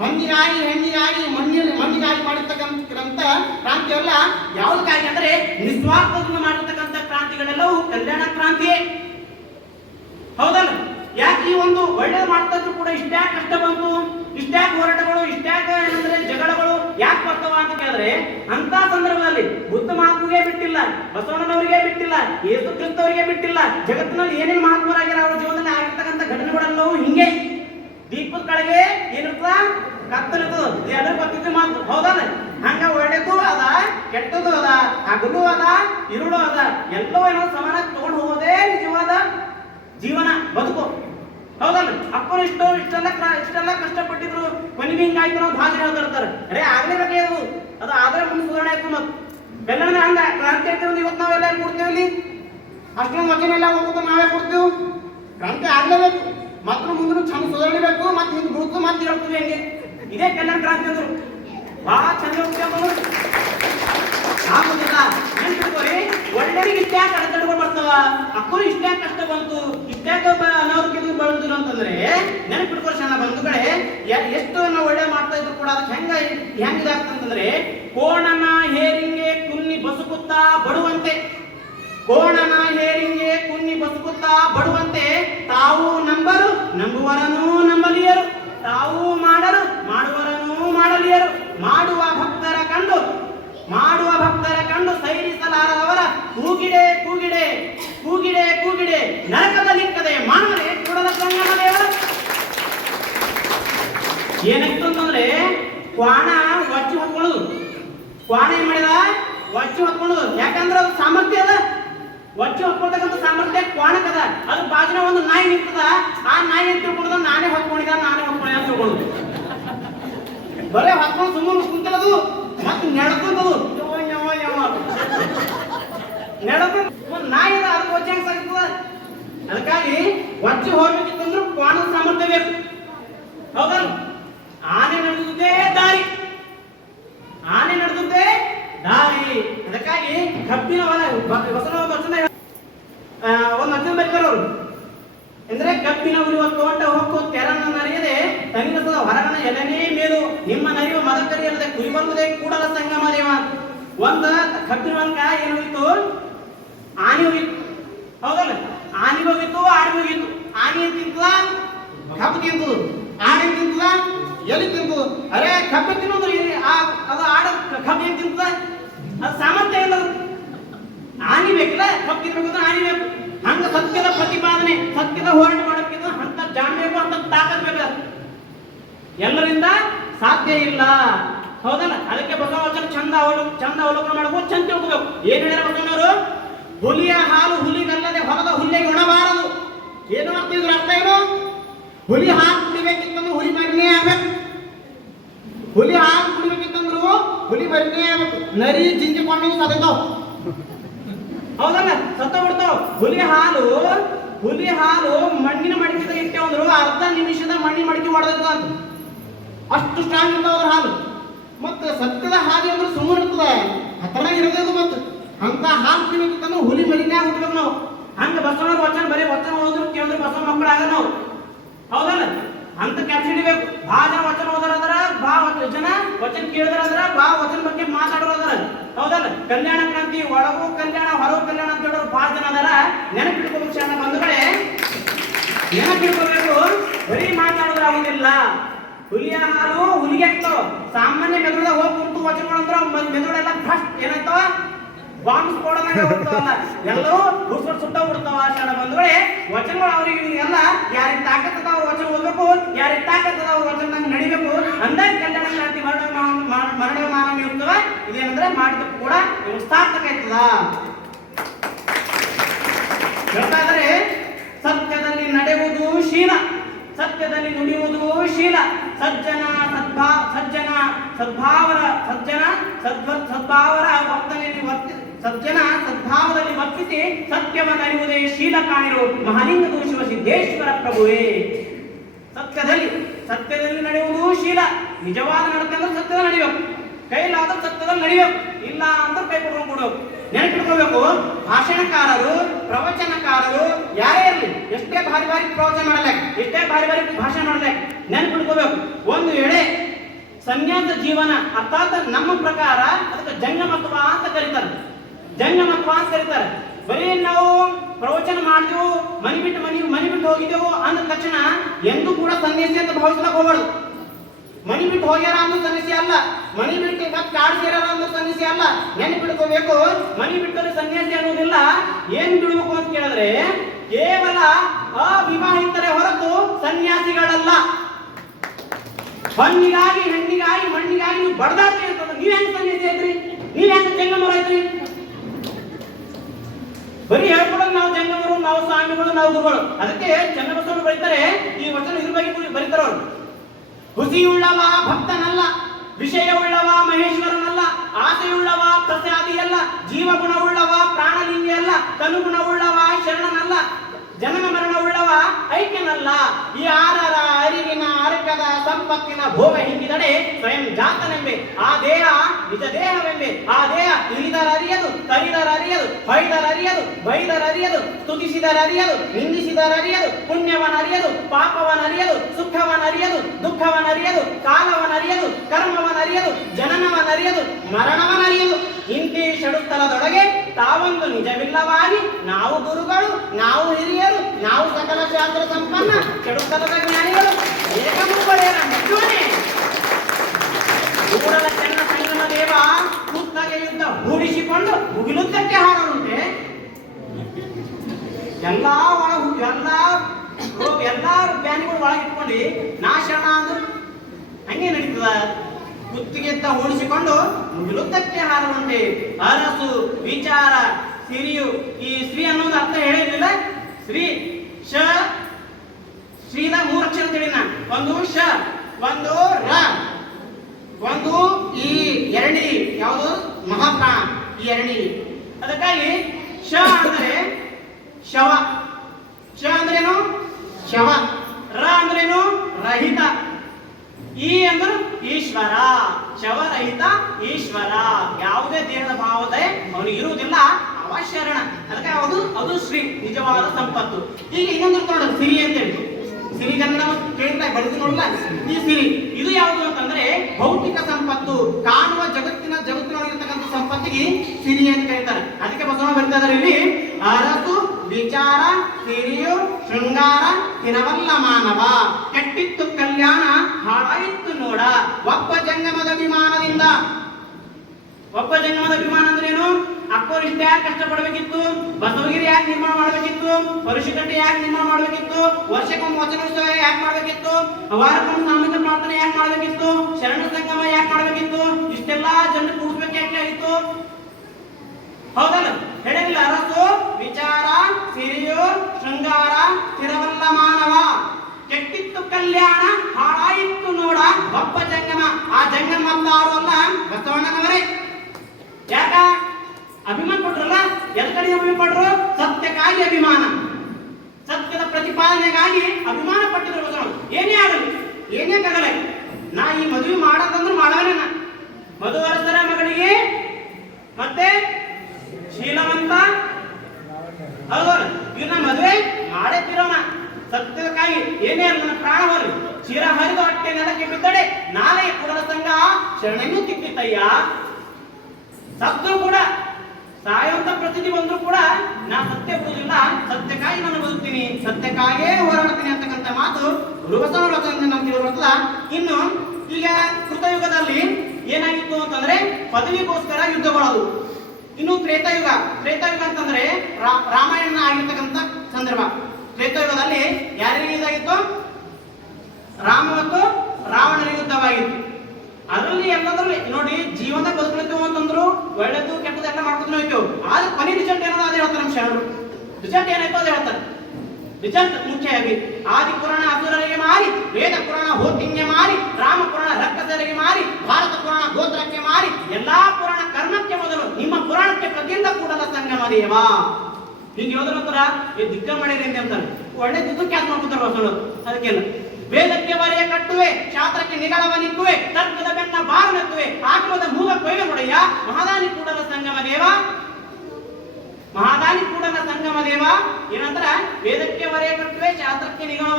ಹೊಂದಿಗಾಗಿ, ಹೆಣ್ಣಿಗಾಗಿ, ಮಣ್ಣಿಗಾಗಿ ಮಾಡಿರ್ತಕ್ಕಂಥ ಕ್ರಾಂತಿ ಅಲ್ಲ. ಯಾವುದಕ್ಕಾಗಿ ಅಂದ್ರೆ ನಿಸ್ವಾರ್ಥದಿಂದ ಮಾಡಿರ್ತಕ್ಕಂಥ ಕ್ರಾಂತಿಗಳೆಲ್ಲವೂ ಕಲ್ಯಾಣ ಕ್ರಾಂತಿಯೇ. ಹೌದಲ್ಲ? ಯಾಕೆ ಈ ಒಂದು ಒಳ್ಳೇದು ಮಾಡ್ತಾ ಇದ್ರು ಕೂಡ ಇಷ್ಟ್ಯಾಕೆ ಕಷ್ಟ ಬಂತು, ಇಷ್ಟ್ಯಾಕೆ ಹೋರಾಟಗಳು, ಇಷ್ಟ್ಯಾಕೆ ಏನಂದ್ರೆ ಜಗಳಗಳು ಯಾಕೆ ಬರ್ತಾವ ಅಂತ ಕೇಳಿದ್ರೆ, ಅಂತ ಸಂದರ್ಭದಲ್ಲಿ ಬುದ್ಧ ಮಹಾತ್ಮಗೆ ಬಿಟ್ಟಿಲ್ಲ, ಬಸವಣ್ಣನವರಿಗೆ ಬಿಟ್ಟಿಲ್ಲ, ಯೇಸು ಕ್ರಿಸ್ತವರಿಗೆ ಬಿಟ್ಟಿಲ್ಲ, ಜಗತ್ತಿನಲ್ಲಿ ಏನೇನು ಮಹಾತ್ಮರಾಗಿರೋ ಅವ್ರ ಜೀವನದಲ್ಲಿ ಆಗಿರ್ತಕ್ಕಂಥ ಘಟನೆಗಳೆಲ್ಲವೂ ಹಿಂಗೆ. ದೀಪದ ಕಡೆಗೆ ಏನಿರ್ತದ? ಕತ್ತಲಿರ್ತದ. ಎಲ್ಲರೂ ಗೊತ್ತಿದ್ದು ಮಾತು. ಹೌದಲ್ಲ? ಹಂಗ ಒಳ್ಳೇದು ಅದ, ಕೆಟ್ಟದ್ದು ಅದ, ಹಗಲು ಅದ, ಇರುಳು ಅದ, ಎಲ್ಲವೂ ಏನೋ ಸಮಾನ ತಗೊಂಡು ಹೋಗೋದೇ ನಿಜವಾದ ಜೀವನ ಬದುಕು. ಹೌದಲ್ಲ? ಅಪ್ಪರು ಇಷ್ಟೆಲ್ಲ ಕಷ್ಟಪಟ್ಟಿದ್ರು, ಕೊನೆಗೆ ಹಿಂಗಾಯ್ತು ನಾವು ಭಾಷೆ ಹೇಳ್ತಿರ್ತಾರೆ. ಅರೆ ಆಗ್ಲೇಬೇಕೇ ಅದು ಆದ್ರೆ ಮುಂದೆ ಸುಧಾರಣೆ ಆಯ್ತು. ಮತ್ತು ಬೆಲ್ಲನ ಹಂಗ ಕ್ರಾಂತಿ ಆಗ್ತಿರೋದು ಇವತ್ತು ನಾವೆಲ್ಲ ಕೊಡ್ತೇವೆ. ಅಷ್ಟೊಂದು ಮಗನೆಲ್ಲ ಹೋಗ್ಬೇಕು, ನಾವೇ ಕೊಡ್ತೇವೆ. ಕ್ರಾಂತಿ ಆಗ್ಲೇಬೇಕು, ಮಕ್ಕಳು ಮುಂದೆ ಚಂದ ಸುಧಾರಣೆ ಬೇಕು. ಮತ್ತೆ ಹಿಂಗೆ ಗುರುತು ಮತ್ತೆ ಹೇಳ್ತೀವಿ. ಹೆಂಗೆ ಇದೇ ಕಲ್ಯಾಣ ಕ್ರಾಂತಿ ಅಂದ್ರು ಬಹಳ ಚಂದ ಹೋಗ್ತೇವೆ. ಆಗುದಿಲ್ಲ ನೆನ್ಪಿಟ್ಕೋರಿ. ಒಳ್ಳೆರಿಗೆ ಇಷ್ಟ್ಯಾಕೆ ಅಡೆತಡೆಗಳು ಬರ್ತಾವ, ಅಕ್ಕರು ಇಷ್ಟ್ಯಾಕೆ ಕಷ್ಟ ಬಂತು, ಇಷ್ಟ್ಯಾಕೆ ಅನಾರೋಗ್ಯದ ಬಳದಿಲ್ಲ ಅಂತಂದ್ರೆ ನೆನ್ಪಿಟ್ಕೋರಿ ಸಣ್ಣ ಬಂಧುಗಳೇ. ಎಷ್ಟು ನಾವು ಒಳ್ಳೆ ಮಾಡ್ತಾ ಇದ್ರು ಕೂಡ ಅದಕ್ಕೆ ಹೆಂಗಿದಾಗ್ತಂತಂದ್ರೆ, ಕೋಣನ ಹೇರಿಂಗೆ ಕುನ್ನಿ ಬಸುಕುತ್ತಾ ಬಡುವಂತೆ, ಕೋಣನ ಹೇರಿಂಗೆ ಕುನ್ನಿ ಬಸುಕುತ್ತಾ ಬಡುವಂತೆ, ತಾವು ನಂಬರು ನಂಬುವರನೂ ನಂಬಲಿಯರು, ತಾವು ಮಾಡರು ಮಾಡುವರನೂ ಮಾಡಲಿಯರು, ಮಾಡುವ ಭಕ್ತರ ಕಂಡು ಸೈರಿಸಲಾರದವರ ಕೂಗಿಡೆ ಕೂಗಿಡೆ ಕೂಗಿಡೆ ಕೂಗಿಡೆ ನರಕದಲ್ಲಿಕ್ಕದೆ ಮಾನವನೇ ಕೂಡಲ ಸಂಗಮ ದೇವರು. ಏನಾಯ್ತು ಅಂತಂದ್ರೆ ಕ್ವಾಣ ಒಚ್ಚು ಹೊತ್ಕೊಳ್ಳೋದು. ಕ್ವಾಣ ಏನ್ ಮಾಡಿದ? ಒಚ್ಚು ಹೊತ್ಕೊಳ್ಳೋದು. ಯಾಕಂದ್ರೆ ಅದು ಸಾಮರ್ಥ್ಯ ಅದ, ಒಚ್ಚು ಹೊತ್ಕೊಳ್ತಕ್ಕಂಥ ಸಾಮರ್ಥ್ಯ ಕ್ವಾಣಕ್ಕದ. ಅದು ಬಾಜಿನ ಒಂದು ನಾಯಿ ನಿಂತದ, ಆ ನಾಯಿ ತಿಳ್ಕೊಳ್ಳೋದು ನಾನೇ ಹೊತ್ಕೊಂಡಿದ್ದ ಅಂತ ತಿಳ್ಕೊಳ್ಳೋದು. ಬರೇ ಹೊತ್ಕೊಂಡು ಸುಮ್ಮನೆ ಕುಂತಲದು, ಮತ್ತೆ ನೆಡ್ಕೊಂಡದು ಒಂದು ನಾಯಿ ಅದ, ಅದಕ್ಕೆ ಒಚ್ಚ ಹೆಂಗ್ ಸಾಗುತ್ತದ? ಅದಕ್ಕಾಗಿ ಒಚ್ಚು ಹೋಗ್ಬೇಕಿತ್ತಂದ್ರೆ ಕ್ವಾಣದ ಸಾಮರ್ಥ್ಯ ಬೇಕು. ಹೌದಲ್ಲ? ಆನೆ ನಡೆದುದೇ ದಾರಿ, ಆನೆ ನಡೆದುದೇ ದಾರಿ. ಅದಕ್ಕಾಗಿ ಕಬ್ಬಿನ ಉರಿಯುವ ತೋಟ ಹೊಕ್ಕು ತೆರನ್ನ ನರಿಯದೆ ತನಿಗಸದ ಹೊರಗನ ಎಲೆನೇ ಮೇಲು ನಿಮ್ಮ ನರಿಯುವ ಮದಕರಿಯಲ್ಲದೆ ಕುರಿಬಲ್ಲದೆ ಕೂಡಲ ಸಂಗಮ ದೇವ. ಒಂದ ಕಬ್ಬಿನ ಹೊಲಕ ಏನು ಹೋಗಿತ್ತು, ಆನೆ ಹೋಗಿತ್ತು, ಹೌದಲ್ಲ? ಆನೆ ಹೋಗಿತ್ತು, ಆಡಿ ಹೋಗಿತ್ತು. ಆನೆ ಏನ್ ತಿಂತದ? ಕಬ್ಬು ತಿಂತದ. ಆನೆ ತಿಂತದ? ಎಲ್ಲಿ ತಿಂತದ? ಅರೇ ಕಬ್ಬು ತಿನ್ನೋದ್ರೆ ಅದು ಆಡ ಕಬ್ಬು ಏನ್ ತಿಂತದ? ಅದು ಸಾಮರ್ಥ್ಯ ಇಲ್ಲ. ಆನೆ ಬೇಕಿಲ್ಲ, ಕಬ್ಬು ತಿನ್ಬೇಕಂದ್ರೆ ಆನೆ ಬೇಕು. ಹಂಗ ಸತ್ಯದ ಪ್ರತಿಪಾದನೆ, ಸತ್ಯದ ಹೋರಾಟ ಮಾಡೋಕ್ಕಿಂತ ಅಂತ ಜಾಣಬೇಕು, ಅಂತ ತಾಕತ್ ಬೇಕು. ಎಲ್ಲರಿಂದ ಸಾಧ್ಯ ಇಲ್ಲ, ಹೌದಲ್ಲ? ಅದಕ್ಕೆ ಬಸವ ವಚನ ಚಂದ ಅವಲೋಕನ ಮಾಡಬೇಕು, ಚಂದ ತಿಳ್ಕೋಬೇಕು. ಏನ್ ಹೇಳ್ಯಾರ ಬಸವನವರು? ಹುಲಿಯ ಹಾಲು ಹುಲಿಗಲ್ಲದೆ ಹೊಲದ ಹುಲ್ಲಿಗೆ ಉಣಬಾರದು. ಏನು ಮಾಡ್ತಿದ್ರು ಅರ್ಥ ಏನು? ಹುಲಿ ಹಾಲು ಕುಡಿಬೇಕಿತ್ತಂದ್ರೆ ಹುಲಿ ಮರಿನೇ ಆಗ್ಬೇಕು. ಹುಲಿ ಹಾಲು ಕುಡಿಬೇಕಿತ್ತಂದ್ರು ಹುಲಿ ಮರಿನೇ ಆಗ್ಬೇಕು. ನರಿ ಜಿಂಜಿಕೊಂಡು ಸದೈತಾವ್, ಹೌದಲ್ಲ? ಸತ್ತ ಬಿಡ್ತಾವ. ಹುಲಿ ಹಾಲು ಮಣ್ಣಿನ ಮಡಿಕೆ ಇಟ್ಟೇವಂದ್ರು ಅರ್ಧ ನಿಮಿಷದ ಮಣ್ಣಿನ ಮಡಿಕೆ ಹೊಡೆದ ಅಷ್ಟು ಸ್ಟ್ರಾಂಗ್ ಇರ್ತಾವ ಅದ್ರ ಹಾಲು. ಮತ್ತೆ ಸತ್ಯದ ಹಾದಿ ಅಂದ್ರೆ ಸುಮ್ಮನೆ ಇರ್ತದೆ, ಹತ್ತಡ ಇರೋದು. ಮತ್ತೆ ಅಂತ ಹಾಲು ಕುಡಿಬೇಕಿತ್ತಂದ್ರೆ ಹುಲಿ ಮರಿನ್ಯಾಗ ಹುಟ್ಬೇಕು ನಾವು. ಹಂಗ ಬಸವನವ್ರ ವಚನ ಬರೀ ವಚನ ಓದಿದ್ರು ಕೇಳಿದ್ರೆ ಬಸವ ಮಕ್ಕಳು ಆಗ ನಾವು, ಹೌದಲ್ಲ? ಅಂತ ಕೆಲಸ ಹಿಡಿಬೇಕು. ಬಾ ಜನ ವಚನ ಓದೋದ್ರ, ಬಾ ಜನ ವಚನ ಕೇಳಿದ್ರ, ಬಾ ವಚನ ಬಗ್ಗೆ ಮಾತಾಡೋದ್ರ, ಹೌದಲ್ಲ? ಕಲ್ಯಾಣ ಕ್ರಾಂತಿ ಒಳಗೂ ಕಲ್ಯಾಣ ಹೊರಗೂ ಕಲ್ಯಾಣ ಅಂತ ಹೇಳೋರು ಬಹಳ ಜನ ಅದರ. ನೆನಪಿಟ್ಕೋಬೇಕು ಶರಣ ಬಂಧುಗಳೇ, ನೆನಪಿಟ್ಕೋಬೇಕು. ಬರೀ ಮಾತಾಡೋದ್ರ ಆಗುದಿಲ್ಲ. ಹುಲಿಯ ಹಾಲು ಹುಲಿಗೆ ಆಗ್ತಾವ. ಸಾಮಾನ್ಯ ಮೆದುಳದಾಗ ಹೋಗಿ ಕುಂತು ವಚನಗಳಂದ್ರ ಮೆದುಳೆಲ್ಲ ಫಸ್ಟ್ ಏನಾಗ್ತಾವ? ಬಾಂಬ್ ಸ್ಫೋಟನಾಗ ಹೋಗ್ತಾವಲ್ಲ, ಎಲ್ಲವೂ ಹುಡ್ಸ್ಕೊಂಡು ಸುಟ್ಟ ಬಿಡ್ತಾವ. ಶರಣ ಬಂಧುಗಳೇ, ವಚನಗಳು ಅವ್ರಿಗೆ ಎಲ್ಲ ಯಾರಿಗೆ ತಾಕತ್ತದ ಅವ್ರ ವಚನ ಓದಬೇಕು, ಯಾರಿಗೆ ತಾಕತ್ತದ ಅವ್ರ ವಚನದಾಗ ನಡಿಬೇಕು. ಅಂದಾಗ ಕಲ್ಯಾಣ ಕ್ರಾಂತಿ ಮರಣ ಮಾನವ ಇರ್ತದ. ಇದೇನಂದ್ರೆ ಮಾಡಿದ ಕೂಡ ಸಾರ್ಥಕ ಆಯ್ತದ. ಹೇಳ್ತಾ ಇದ್ರೆ ಸತ್ಯದಲ್ಲಿ ನಡೆಯುವುದು ಶೀಲ, ಸತ್ಯದಲ್ಲಿ ನುಡಿಯುವುದು ಶೀಲ. ಸದ್ಭಾವದಲ್ಲಿ ವರ್ತಿಸಿ ಸತ್ಯವನ್ನು ಅರಿಯುವುದೇ ಶೀಲ ಕಾಣಿರು ಮಹಾಲಿಂಗ ದೂಷಿವ ಸಿದ್ದೇಶ್ವರ ಪ್ರಭುವೇ. ಸತ್ಯದಲ್ಲಿ ನಡೆಯುವುದು ಶೀಲ. ನಿಜವಾದ ನಡತೆ ಅಂದ್ರೆ ಸತ್ಯದ ನಡೆಯಬೇಕು, ಕೈಲಾದ ಸತ್ಯದಲ್ಲಿ ನಡೆಯಬೇಕು. ಇಲ್ಲ ಅಂದ್ರೆ ಕೈ ಕೊಡ್ಕೊಂಡು ಕೊಡಬೇಕು. ನೆನಪಿಟ್ಕೋಬೇಕು, ಭಾಷಣಕಾರರು ಪ್ರವಚನಕಾರರು ಯಾರೇ ಇರಲಿ, ಎಷ್ಟೇ ಭಾರಿ ಪ್ರವಚನ ಮಾಡಲಾಕ, ಎಷ್ಟೇ ಭಾರಿ ಭಾಷಣ ಮಾಡಲಾಕ, ನೆನಪಿಟ್ಕೋಬೇಕು. ಒಂದು ವೇಳೆ ಸನ್ಯಾಸ ಜೀವನ ಅರ್ಥಾತ್ ನಮ್ಮ ಪ್ರಕಾರ ಅದಕ್ಕೆ ಜಂಗಮತ್ವ ಅಂತ ಕರೀತಾರೆ. ಜಂಗಮತ್ವ ಅಂತ ಕರೀತಾರೆ. ಬರೀ ನಾವು ಪ್ರವಚನ ಮಾಡಿದೆವು, ಮನೆ ಬಿಟ್ಟು ಹೋಗಿದ್ದೆವು ಅಂದ ತಕ್ಷಣ ಎಂದೂ ಕೂಡ ಸನ್ಯಾಸಿ ಅಂತ ಭಾವಿಸ್ಲಕ್ ಹೋಗ್ಬಾರ್ದು. ಮನಿ ಬಿಟ್ಟು ಹೋಗ್ಯಾರ ಅನ್ನೋ ಸನ್ಯಾಸಿ ಅಲ್ಲ, ಮನಿ ಬಿಟ್ಟು ಕಾಡು ಸೇರಾರ ಅನ್ನೋ ಸನ್ಯಾಸಿ ಅಲ್ಲ. ನೆನಪಿಟ್ಕೋಬೇಕು, ಮನಿ ಬಿಟ್ಟರೆ ಸನ್ಯಾಸಿ ಅನ್ನೋದಿಲ್ಲ. ಏನ್ ಬಿಡ್ಬೇಕು ಅಂತ ಕೇಳಿದ್ರೆ ಕೇವಲ ಅವಿವಾಹಿತರೇ ಹೊರತು ಸನ್ಯಾಸಿಗಳಲ್ಲ. ಹಣ್ಣಿಗಾಗಿ ಹೆಣ್ಣಿಗಾಗಿ ಮಣ್ಣಿಗಾಗಿ ನೀವು ಬಡದಾಡ್ತೀರಿ ಅಂತಂದ್ರೆ ನೀವ್ ಹೆಂಗ್ ಸನ್ಯಾಸಿ ಐತ್ರಿ? ನೀವ್ ಹೆಂಗ್ ಜಂಗಮರು ಐತ್ರಿ? ಬರೀ ಹೇಳ್ಕೊಡೋದು ನಾವು ಜಂಗಮರು, ನಾವು ಸ್ವಾಮಿಗಳು, ನಾವು ಗುರುಗಳು. ಅದಕ್ಕೆ ಚನ್ನಬಸವರು ಬರೀತಾರೆ, ಈ ವಚನ ಇದ್ರ ಬಗ್ಗೆ ಬರೀತಾರ ಅವರು. ಹುಸಿಯುಳ್ಳವ ಭಕ್ತನಲ್ಲ, ವಿಷಯವುಳ್ಳವ ಮಹೇಶ್ವರನಲ್ಲ, ಆಸೆಯುಳ್ಳವ ಪ್ರಸಾದಿಯಲ್ಲ, ಜೀವಗುಣವುಳ್ಳವ ಪ್ರಾಣಲಿಂಗಿಯಲ್ಲ, ತನುಗುಣವುಳ್ಳವ ಶರಣನಲ್ಲ, ಜನನ ಮರಣವುಳ್ಳವ ಐಕ್ಯನಲ್ಲ. ಈ ಆರರ ಅರಿವಿನ ಅರ್ಕದ ಸಂಪತ್ತಿನ ಭೋಗ ಹಿಂಗಿದಡೆ ಸ್ವಯಂ ಜಾತನೆಂಬೆ. ಆ ದೇಹ ನಿಜ ದೇಹವೆಂಬೆ. ಆ ದೇಹ ಇಳಿದರರಿಯದು, ತರಿದರರಿಯದು, ಹೊಯ್ದರರಿಯದು, ಬೈದರರಿಯದು, ಸ್ತುತಿಸಿದರರಿಯದು, ನಿಂದಿಸಿದರರಿಯದು, ಪುಣ್ಯವನರಿಯದು, ಪಾಪವನರಿಯದು, ಸುಖವನರಿಯದು, ದುಃಖವನರಿಯದು, ಕಾಲವನರಿಯದು, ಕರ್ಮವನರಿಯದು, ಜನನವನರಿಯದು, ಮರಣವನರಿಯದು. ಇಂತಿ ಷಡುತ್ತಲದೊಳಗೆ ತಾವೊಂದು ನಿಜವಿಲ್ಲವಾಗಿ ನಾವು ಗುರುಗಳು, ನಾವು ಹಿರಿಯರು, ನಾವು ಸಕಲ ಶಾಸ್ತ್ರ ಸಂಪನ್ನ ಷಡುತ್ತಲದ ಜ್ಞಾನಿಗಳು ಏಕಗುರುಗಳೇನ ಮೆಚ್ಚುವನೆ. ಕೂಡಲ ಚೆನ್ನ ಸಂಗಮ ದೇವ ಕೂತ್ತಾಗೆ ಯುದ್ಧ ಹೂಡಿಸಿಕೊಂಡು ಮುಗಿಲುದ್ದಕ್ಕೆ ಹಾರೋನುಂಟೆ. ಎಲ್ಲಾ ಜ್ಞಾನಿಗಳು ಒಳಗಿಟ್ಕೊಂಡು ನಾಶನ ಅಂದ್ರು ಹಂಗೆ ನಡೀತದ. ಕುತ್ತಿಗೆತ್ತ ಹೋಲಿಸಿಕೊಂಡು ಮುಗಿಲುದ್ದಕ್ಕೆ ಹಾರುವಂತೆ. ಅರಸು ವಿಚಾರ ಸಿರಿಯು. ಈ ಶ್ರೀ ಅನ್ನೋದು ಅರ್ಥ ಹೇಳಿರ್ಲಿಲ್ಲ. ಶ್ರೀ ಶ್ರೀದ 3 ಅಕ್ಷರ ತಿಳಿನ. ಒಂದು ಶ, ಒಂದು ರ, ಒಂದು ಈ ಎರಡಿ ಯಾವುದು ಮಹಾಪ್ರಾಣ, ಈ ಎರಡಿ. ಅದಕ್ಕಾಗಿ ಶ ಅಂದ್ರೆ ಶವ. ಶ ಅಂದ್ರೇನು? ಶವ. ರ ಅಂದ್ರೇನು? ರಹಿತ. ಈ ಅಂದ್ರೆ ಈಶ್ವರ. ಶವರಹಿತ ಈಶ್ವರ. ಯಾವುದೇ ದೇಹದ ಭಾವದ ಅವನಿಗೆ ಇರುವುದಿಲ್ಲ, ಅವ ಶರಣ. ಅದಕ್ಕೆ ಅದು ಶ್ರೀ ನಿಜವಾದ ಸಂಪತ್ತು. ಈಗ ಇನ್ನೊಂದು ನೋಡ ಸಿರಿ ಅಂತೇಳಿ, ಸಿರಿಗನ್ನ ಕೇಳಿದ್ರೆ ಬರೆದು ನೋಡಲ್ಲ. ಈ ಸಿರಿ ಇದು ಯಾವುದು ಅಂತಂದ್ರೆ ಭೌತಿಕ ಸಂಪತ್ತು, ಕಾಣುವ ಜಗತ್ತಿನೊಳಗಿರ್ತಕ್ಕಂಥ ಸಂಪತ್ತಿಗೆ ಸಿರಿ ಅಂತ ಕರೀತಾರೆ. ಅದಕ್ಕೆ ಬಸವಣ್ಣ ಬರೀತಾ ಇದ್ದಾರೆ ಇಲ್ಲಿ, ಅರಸು ವಿಚಾರ ಸಿರಿಯು ಶೃಂಗಾರ ಸ್ಥಿರವಲ್ಲ ಮಾನವ, ಕೆಟ್ಟಿತ್ತು ಕಲ್ಯಾಣ ಹಾಳಾಯಿತು ನೋಡ. ಒಬ್ಬ ಜಂಗಮದ ಅಭಿಮಾನದಿಂದ, ಒಬ್ಬ ಜಂಗಮದ ಅಭಿಮಾನ ಅಂದ್ರೆ ಏನು? ಅಕ್ಕೋರ್ ಇಷ್ಟ ಯಾಕೆ ಕಷ್ಟಪಡಬೇಕಿತ್ತು? ಬಸವಗಿರಿ ಯಾಕೆ ನಿರ್ಮಾಣ ಮಾಡಬೇಕಿತ್ತು? ಪರಿಶುದ್ಧತೆ ಯಾಕೆ ನಿರ್ಮಾಣ ಮಾಡಬೇಕಿತ್ತು? ವರ್ಷಕ್ಕೊಮ್ಮೆ ವಚನೋತ್ಸವ ಯಾಕೆ ಮಾಡಬೇಕಿತ್ತು? ವಾರಕ್ಕೊಮ್ಮೆ ಸಾಮೂಹಿಕ ಪ್ರಾರ್ಥನೆ ಯಾಕೆ ಮಾಡಬೇಕಿತ್ತು? ಶರಣ ಸಂಗಮ ಯಾಕೆ ಮಾಡಬೇಕಿತ್ತು? ಇಷ್ಟೆಲ್ಲಾ ಜನರು ಕೂಡಿಸ್ಬೇಕು ಯಾಕೆ ಆಗಿತ್ತು? ಹೌದಲ್ಲ? ಹೇಳಿಲ್ಲ, ಅರಸು ವಿಚಾರ ಸಿರಿಯು ಶೃಂಗಾರ ಸ್ಥಿರವಲ್ಲ ಮಾನವ, ಕೆಟ್ಟಿತ್ತು ಕಲ್ಯಾಣ ಹಾಳಾಯಿತು ನೋಡ. ಒಬ್ಬ ಜಂಗಮ, ಆ ಜಂಗಮ ಯಾರು ಅಲ್ಲ, ಬಸವಣ್ಣನವರೇ. ಯಾಕ ಅಭಿಮಾನ ಕೊಟ್ರಲ್ಲ? ಎಲ್ಕಡೆ ಅಭಿಮಾನ ಕೊಟ್ರು? ಸತ್ಯಕ್ಕಾಗಿ ಅಭಿಮಾನ, ಸತ್ಯದ ಪ್ರತಿಪಾದನೆಗಾಗಿ ಅಭಿಮಾನ ಪಟ್ಟಿದ್ರು ಬಸವಣ್ಣ. ಏನೇ ಆಗಲಿ, ಏನೇ ಕಗಲ, ನಾ ಈ ಮದುವೆ ಮಾಡೋದಂದ್ರೆ ಮಾಡವನೇ. ಮಧುವರಸರ ಮಗಳಿಗೆ ಮತ್ತೆ ಶೀಲವಂತ, ಹೌದಲ್ಲ, ಇವ್ರನ್ನ ಮದುವೆ ಮಾಡೇ ತಿರೋಣ. ಸತ್ಯಕ್ಕಾಗಿ ಏನೇ ನನ್ನ ಪ್ರಾಣ ಹೋಗಲಿ, ಶಿರ ಹರಿದು ಹೊಟ್ಟೆ ನೆಲಕ್ಕೆ ಬಿದ್ದಡೆ ನಾಳೆ ಕೂಡಲ ಸಂಘ ಶರಣನ್ನು ತಿಕ್ಕಿತ್ತಯ್ಯ. ಸತ್ರು ಕೂಡ, ಸಾಯುವಂತ ಪ್ರತಿನಿಧಿ ಬಂದ್ರು ಕೂಡ ನಾ ಸತ್ಯ ಬಿಡುವುದಿಲ್ಲ, ಸತ್ಯಕ್ಕಾಗಿ ನಾನು ಬದುಕ್ತೀನಿ, ಸತ್ಯಕ್ಕಾಗೇ ಹೋರಾಡ್ತೀನಿ ಅಂತಕ್ಕಂಥ ಮಾತು ಗುರುಬಸವರ ನಮ್ಗೆ ಬರ್ತದ. ಇನ್ನು ಈಗ ಕೃತಯುಗದಲ್ಲಿ ಏನಾಗಿತ್ತು ಅಂತಂದ್ರೆ ಪದವಿಗೋಸ್ಕರ ಯುದ್ಧಗಳದು. ಇನ್ನು ತ್ರೇತಾಯುಗ ಅಂತಂದ್ರೆ ರಾಮಾಯಣ ಆಗಿರ್ತಕ್ಕಂಥ ಸಂದರ್ಭ. ತ್ರೇತಾಯುಗದಲ್ಲಿ ಯಾರಿಗೆ ಇದಾಗಿತ್ತು? ರಾಮ ಮತ್ತು ರಾವಣರ ಯುದ್ಧವಾಗಿತ್ತು. ಅದರಲ್ಲಿ ಎಲ್ಲದರಲ್ಲಿ ನೋಡಿ, ಜೀವನದಾಗ ಬದುಕಲಿತ್ತು ಅಂತಂದ್ರು ಒಳ್ಳೆದು ಕೆಟ್ಟದ್ದು ಎಲ್ಲ ಮಾಡ್ಕೊಂಡು ಹೋಯ್ತು. ಆದ್ರೆ ಕೊನೆ ರಿಸಲ್ಟ್ ಏನೋ ಅದೇ ಹೇಳ್ತಾರೆ ನಮ್ಮ ಶರಣರು. ರಿಸಲ್ಟ್ ಏನಾಯ್ತು ಅದೇ ಹೇಳ್ತಾರೆ. ರಿಸಲ್ಟ್ ಮುಖ್ಯವಾಗಿ ಆದಿ ಪುರಾಣ ಅಸುರರಿಗೆ ಮಾರಿ, ವೇದ ಪುರಾಣ ಹೋತಿಂಗೆ ಮಾರಿ, ರಾಮ ಪುರಾಣ ರಕ್ಕಸರಿಗೆ ಮಾರಿ, ಭಾರತ ಪುರಾಣ ಗೋತ್ರಕ್ಕೆ ಮಾರಿ, ಎಲ್ಲಾ ಪುರಾಣ ಕರ್ಮಕ್ಕೆ ಮೊದಲು ನಿಮ್ಮ ಪುರಾಣಕ್ಕೆ ಪ್ರತಿಯಿಂದ ಕೂಡಲ ಸಂಗಮ ದೇವ. ಹಿಂಗೆ ಹೋದ್ರ ನಂತರ ದಿಗ್ಗ ಮಾಡಿರಿ ಅಂತಾರೆ. ಒಳ್ಳೆ ದುಃಖಕ್ಕೆ ಯಾಕೆ ಮಾಡ್ಕೊತಾರೆ ಬಸವಣ್ಣ? ಅದಕ್ಕೆಲ್ಲ ವೇದಕ್ಕೆ ಬರೆಯ ಕಟ್ಟುವೆ, ಶಾಸ್ತ್ರಕ್ಕೆ ನಿಗಳವ ನಿಕ್ಕುವೆ, ತರ್ಕದ ಬೆನ್ನ ಬಾರನೆತ್ತುವೆ, ಆತ್ಮದ ಮೂಲ ಕೊಯ್ಲು ನೋಡಯ್ಯ. ಮಹಾದಾನಿ ಕೂಡಲ ಸಂಗಮ ದೇವ, ಮಹಾದಾನಿ ಕೂಡಲ ಸಂಗಮ ದೇವ. ಏನಂದ್ರ ವೇದಕ್ಕೆ ಬರೆಯ ಕಟ್ಟುವೆ, ಶಾಸ್ತ್ರಕ್ಕೆ ನಿಗಳವ,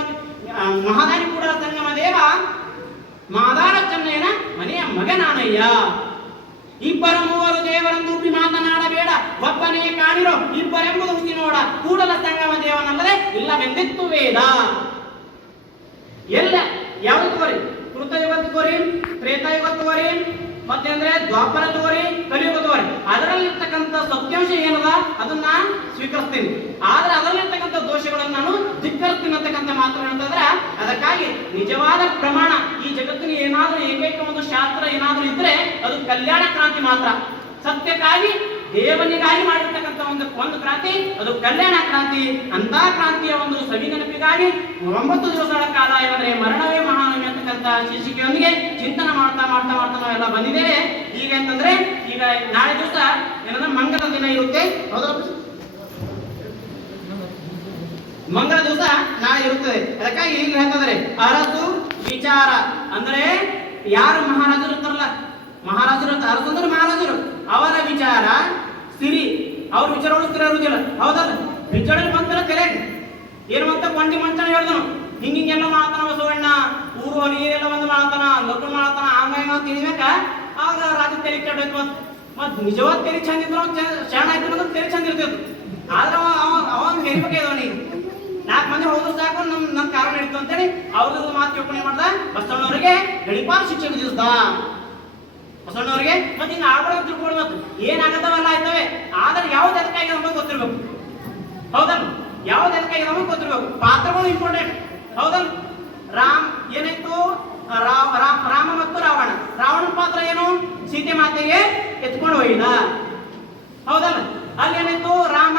ಮಹಾದಾನಿ ಕೂಡಲ ಸಂಗಮ ದೇವ. ಮಾದಾರ ಚೆನ್ನಯ್ಯನ ಮನೆಯ ಮಗನಾನಯ್ಯ. ಇಬ್ಬರ ಮೂವರು ದೇವರಂದು ಉಪ್ಪಿ ಮಾತನಾಡಬೇಡ, ಒಬ್ಬನೇ ಕಾಣಿರೋ ಇಬ್ಬರೆಂಬುದು ಹುಸಿ ನೋಡ. ಕೂಡಲ ಸಂಗಮ ದೇವನಲ್ಲದೆ ಇಲ್ಲವೆಂದಿತ್ತು ವೇದ. ಎಲ್ಲ ಯಾವ್ದು ತಗೋರಿ? ಕೃತಯುಗ ತಗೋರಿ, ತ್ರೇತಾಯುಗ ತಗೋರಿ, ಮತ್ತೆ ಅಂದ್ರೆ ದ್ವಾಪರ ತಗೋರಿ, ಕಲಿಯುಗ ತಗೋರಿ. ಅದರಲ್ಲಿರ್ತಕ್ಕಂಥ ಸತ್ಯಾಂಶ ಏನದ ಅದನ್ನ ಸ್ವೀಕರಿಸ್ತೀನಿ, ಆದ್ರೆ ಅದರಲ್ಲಿರ್ತಕ್ಕಂಥ ದೋಷಗಳನ್ನು ನಾನು ಧಿಕ್ಕರಿಸ್ತೀನಿ ಅಂತಕ್ಕಂಥ ಮಾತು ಅಂತಂದ್ರೆ, ಅದಕ್ಕಾಗಿ ನಿಜವಾದ ಪ್ರಮಾಣ ಈ ಜಗತ್ತಿನ ಏನಾದ್ರೂ ಏಕೈಕ ಒಂದು ಶಾಸ್ತ್ರ ಏನಾದ್ರೂ ಇದ್ರೆ ಅದು ಕಲ್ಯಾಣ ಕ್ರಾಂತಿ ಮಾತ್ರ. ಸತ್ಯಕ್ಕಾಗಿ ದೇವನಿಗಾಗಿ ಮಾಡಿರ್ತಕ್ಕಂಥ ಒಂದು ಕ್ರಾಂತಿ ಅದು ಕಲ್ಯಾಣ ಕ್ರಾಂತಿ. ಅಂತ ಕ್ರಾಂತಿಯ ಒಂದು ಸವಿ ನೆನಪಿಗಾಗಿ 9 ದಿವಸಗಳ ಕಾಲ ಏನಂದ್ರೆ ಮರಣವೇ ಮಹಾನವಮಿ ಅಂತಕ್ಕಂಥ ಶೀರ್ಷಿಕೆಯೊಂದಿಗೆ ಚಿಂತನೆ ಮಾಡ್ತಾ ನಾವೆಲ್ಲ ಬಂದಿದ್ದೇವೆ. ಈಗ ಅಂತಂದ್ರೆ ಈಗ ನಾಳೆ ದಿವಸ ಏನಂದ್ರೆ ಮಂಗಲ ದಿನ ಇರುತ್ತೆ. ಮಂಗಳ ದಿವಸ ನಾಳೆ ಇರುತ್ತದೆ. ಅದಕ್ಕಾಗಿ ಈಗ ಹೇಳ್ತಿದ್ದಾರೆ ಅರಸು ವಿಚಾರ ಅಂದ್ರೆ ಯಾರು ಮಹಾರಾಜರು ಇರ್ತಾರಲ್ಲ, ಮಹಾರಾಜರು ಅಂತ ಅರಸು ಅಂದ್ರೆ ಮಹಾರಾಜರು, ಅವರ ವಿಚಾರ ಸಿರಿ, ಅವ್ರ ವಿಚಾರಗಳು ಸ್ಥಿರ ಇರುವುದಿಲ್ಲ. ಹೌದಲ್ಲ? ವಿಚಾರ ಬಂತರ ತೆರೆ ಏನು ಅಂತ ಕೊಂಡಿ ಮಂಚನ ಹೇಳ್ದನು. ಹಿಂಗೆಲ್ಲ ಮಾಡ್ತಾನ ಬಸವಣ್ಣ, ಊರು ನೀರೆಲ್ಲ ಒಂದು ಮಾಡ್ತಾನ, ಲಗ್ನ ಮಾಡ್ತಾನ, ಆಮೇಲೆ ತಿಳಿಬೇಕ. ಆಗ ರಾಜ ತೆರಿ ಕೆಟ್ಟೋಯ್ತು. ಮತ್ ನಿಜವಾದ ತೆರಿ ಚಂದ ಇದ್ರು ಶರಣ ಆಯ್ತು ಅಂದ್ರೆ ತೆರಿ ಚಂದ ಇರ್ತಿತ್ತು. ಆದ್ರೆ ಅವಾಗ ಮೆರಿಬೇಕಾಯ್ದವ ನೀನು 4 ಮಂದಿ ಹೋದ್ರು ಸಾಕು, ನನ್ನ ಕಾರಣ ಹಿಡಿತು ಅಂತೇಳಿ ಅವ್ರದ್ದು ಮಾತು ಯೋಚನೆ ಮಾಡ್ದ. ಬಸವಣ್ಣವರಿಗೆ ಗಡಿಪಾರ ಶಿಕ್ಷೆ ವಿಧಿಸ್ದ ಬಸವಣ್ಣವರಿಗೆ. ಮತ್ತೆ ಹಿಂಗ ಆಗೋಣ ತಿಳ್ಕೊಳ್ ಮತ್ತು ಏನಾಗತ್ತವಲ್ಲ ಆಯ್ತವೆ. ಆದ್ರೆ ಯಾವ್ದು ಅದಕ್ಕಾಗಿ ನಮಗೆ ಗೊತ್ತಿರ್ಬೇಕು. ಹೌದಲ್ಲ? ಯಾವ್ದು ಅದಕ್ಕಾಗಿ ನಮಗೆ ಗೊತ್ತಿರ್ಬೇಕು. ಪಾತ್ರಗಳು ಇಂಪಾರ್ಟೆಂಟ್. ಹೌದಲ್ಲ? ಏನಾಯ್ತು? ರಾಮ ಮತ್ತು ರಾವಣ. ರಾವಣನ ಪಾತ್ರ ಏನು? ಸೀತೆ ಮಾತೆಗೆ ಎತ್ಕೊಂಡು ಹೋಗಿದ. ಹೌದಲ್ಲ? ಅಲ್ಲಿ ಏನಾಯ್ತು? ರಾಮ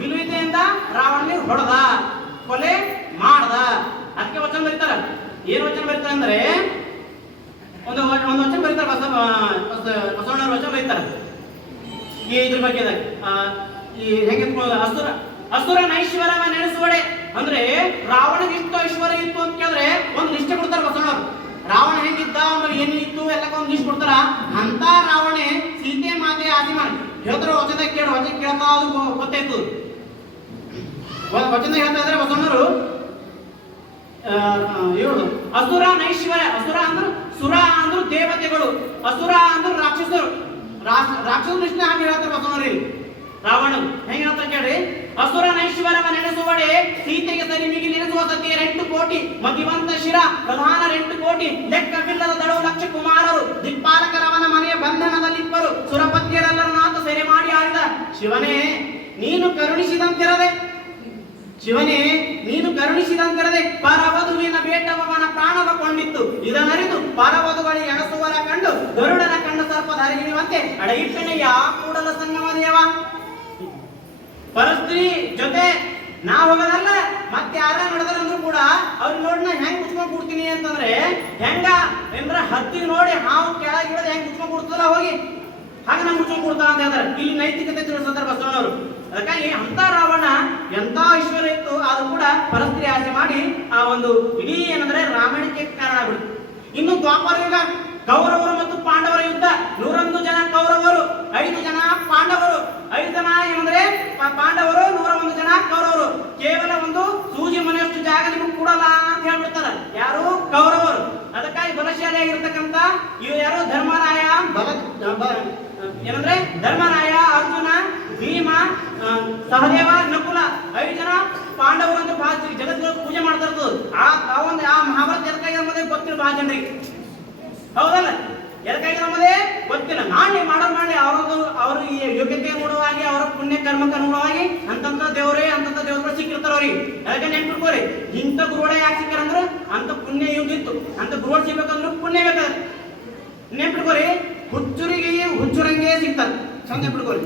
ವಿಲುವಿತೆಯಿಂದ ರಾವಣನಿಗೆ ಹೊಡೆದ, ಕೊಲೆ ಮಾಡ್ದ. ಅದಕ್ಕೆ ವಚನ ಬರೀತಾರ. ಏನು ವಚನ ಬರೀತಾರೆ ಅಂದ್ರೆ ಒಂದು ವಚನ ಬರೀತಾರೆ, ಬಸವಣ್ಣವ್ರ ವಚನ ಬರೀತಾರೆ ಈ ಇದ್ರ ಬಗ್ಗೆ. ಈ ಹೆಂಗೆ ಅಸುರ ನೈಶ್ವರವ ನೆನೆಸುವಡೆ ಅಂದ್ರೆ ರಾವಣಗೆ ಇತ್ತು ಐಶ್ವರ್ಯ ಇತ್ತು ಅಂತ ಕೇಳಿದ್ರೆ ಒಂದು ಲಿಸ್ಟ್ ಕೊಡ್ತಾರೆ ಬಸವಣ್ಣವ್ರು. ರಾವಣ ಹೆಂಗಿದ್ದ, ಆಮೇಲೆ ಏನಿತ್ತು ಎಲ್ಲ ಒಂದು ಲಿಸ್ಟ್ ಕೊಡ್ತಾರ. ಅಂತ ರಾವಣೆ ಸೀತೆ ಮಾತೆ ಆದಿ ಮಾಡಿ ಹೇಳ್ತಾರ ವಚನ ಕೇಳ್ತಾ ಅದು ಗೊತ್ತಾಯ್ತು. ವಚನ ಹೇಳ್ತಾ ಇದ್ರೆ ಬಸವಣ್ಣರು ಹೇಳುದು ಅಸುರ ನೈಶ್ವರ್ಯ. ಅಸುರ ಅಂದ್ರು ಸುರ ಅಂದ್ರು ದೇವತೆಗಳು, ಅಸುರ ಅಂದ್ರು ರಾಕ್ಷಸರು. ರಾಕ್ಷಸ ಕೃಷ್ಣ ಹಾಗೆ ಹೇಳ್ತಾರೆ ಬಸವಣ್ಣರು. ರಾವಣ ಹೆಂಗ ಹೇಳ್ತಾರೆ ಕೇಳ್ರಿ. ಅಸುರ ನೈಶ್ವರವ ನೆನೆಸುವಡೆ ಸೀತೆಗೆ ಸರಿ ಮಿಗಿ ನೆನೆಸುವ ಸತಿಯರ 8 ಕೋಟಿ, ಮತಿವಂತ ಶಿರ ಪ್ರಧಾನರ 8 ಕೋಟಿ, ಲೆಕ್ಕವಿಲ್ಲದ ದಳವು ಲಕ್ಷ ಕುಮಾರರು, ದಿಕ್ಪಾಲಕರವನ ಮನೆಯ ಬಂಧನದಲ್ಲಿಬ್ಬರು, ಸುರಪತ್ಯರೆಲ್ಲರೂ ನಾಥ ಸೆರೆ ಮಾಡಿ ಆಳಿದ ಶಿವನೇ ನೀನು ಕರುಣಿಸಿದಂತಿರದೆ. ಶಿವನೇ ನೀನು ಕರುಣಿಸಿದಂತಿರದೆ ಪರವಧುವಿನ ಬೇಟವನ ಪ್ರಾಣವ ಕೊಂಡಿತ್ತು. ಇದನರಿದು ಪರವಧುಗಳಿಗೆ ಎಣಸುವರ ಕಂಡು ಗರುಡನ ಕಂಡ ಸರ್ಪದ ಹರಿಗಿರುವಂತೆ ಅಡಗಿಟ್ಟನೆ ಯಾ ಕೂಡಲ ಸಂಗಮ ದೇವ. ಪರಸ್ತ್ರೀ ಜೊತೆ ನಾ ಹೋಗೋದಲ್ಲ, ಮತ್ತೆ ಯಾರ ನಡೆದ್ರಂದ್ರು ಕೂಡ ಅವ್ರಿಗೆ ನೋಡಿ ನಾ ಹೆಂಗ್ ಕುತ್ಕೊಂಡ್ ಕೊಡ್ತೀನಿ ಅಂತಂದ್ರೆ ಹೆಂಗ ಎಂದ್ರ ಹತ್ತಿಗೆ ನೋಡಿ ಹಾವು ಕೆಳಗಿಡೋದು ಹೆಂಗ್ ಕುತ್ಕೊಂಡ್ ಕೊಡ್ತಲ್ಲ ಹೋಗಿ ಹಾಗೆ ನಾ ಮುಚ್ಕೊಂಡ್ ಕೊಡ್ತಾರ ಅಂತ ಹೇಳ್ತಾರೆ. ಇಲ್ಲಿ ನೈತಿಕತೆ ತಿಳಿಸ್ತಾರೆ ಬಸವಣ್ಣವರು. ಅದಕ್ಕಾಗಿ ಅಂತ ರಾವಣ ಎಂತ ಐಶ್ವರ್ಯ ಇತ್ತು ಆದ್ರೂ ಕೂಡ ಪರಸ್ತ್ರೀ ಆಸೆ ಮಾಡಿ ಆ ಒಂದು ಇಡೀ ಏನಂದ್ರೆ ರಾಮಾಯಣಕ್ಕೆ ಕಾರಣ ಆಗ್ಬಿಡ್ತು. ಇನ್ನು ದ್ವಾಪರ ಯುಗ ಕೌರವರು ಮತ್ತು ಪಾಂಡವರ ಯುದ್ಧ. 101 ಜನ ಕೌರವರು, 5 ಜನ ಪಾಂಡವರು. 5 ಜನ ಏನಂದ್ರೆ ಪಾಂಡವರು, 101 ಜನ ಕೌರವರು. ಕೇವಲ ಒಂದು ಸೂಜಿ ಮನೆಯಷ್ಟು ಜಾಗ ನಿಮಗೆ ಕೊಡಲ್ಲ ಅಂತ ಹೇಳ್ಬಿಡ್ತಾರ ಯಾರು ಕೌರವರು. ಅದಕ್ಕಾಗಿ ಬಲಶಾಲಿಯಾಗಿರ್ತಕ್ಕಂಥ ಇವು ಯಾರು ಧರ್ಮರಾಯ, ಏನಂದ್ರೆ ಧರ್ಮರಾಯ, ಅರ್ಜುನ, ಭೀಮ, ಸಹದೇವ, ನಕುಲ 5 ಜನ ಪಾಂಡವರು ಅಂತ ಬಹಳ ಜಗತ್ತಿನ ಪೂಜೆ ಮಾಡ್ತಾ ಇರ್ತದೆ. ಆ ಮಹಾಭಾರತ ಎದಕ್ಕಾಗಿ ನಮ್ಮದೇ ಗೊತ್ತಿಲ್ಲ ಬಹಳ ಜನರಿಗೆ, ಹೌದಲ್ಲ? ಎದಕ್ಕಾಗಿ ನಮ್ಮದೇ ಗೊತ್ತಿಲ್ಲ. ಮಾಡಿ ಮಾಡಿ ಅವ್ರ ಯೋಗ್ಯತೆ ನೋಡುವಾಗಿ ಅವರ ಪುಣ್ಯ ಕರ್ಮಕ್ಕೆ ಅನುಗುಣವಾಗಿ ಅಂತಂತ ದೇವರೇ ಅಂತಂತ ದೇವರುಗಳು ಸಿಕ್ಕಿರ್ತಾರ ಅವ್ರಿಗೆ. ಅದಕ್ಕೆ ನೆನ್ಪಿಟ್ಕೋರಿ, ಇಂಥ ಗುರುಗಳ ಯಾಕೆ ಸಿಕ್ಕಾರಂದ್ರೆ ಅಂತ ಪುಣ್ಯ ಯುಗ ಇತ್ತು. ಅಂತ ಗುರುಗಳು ಸಿಗ್ಬೇಕಂದ್ರೆ ಪುಣ್ಯ ಬೇಕಾದ್ರೆ ನೆನ್ಪಿಟ್ಕೋರಿ. ಹುಚ್ಚುರಿಗೆ ಹುಚ್ಚುರಂಗೆ ಸಿಗ್ತಾರೆ, ಚಂದ ನೆನ್ಪಿಟ್ಕೋರಿ.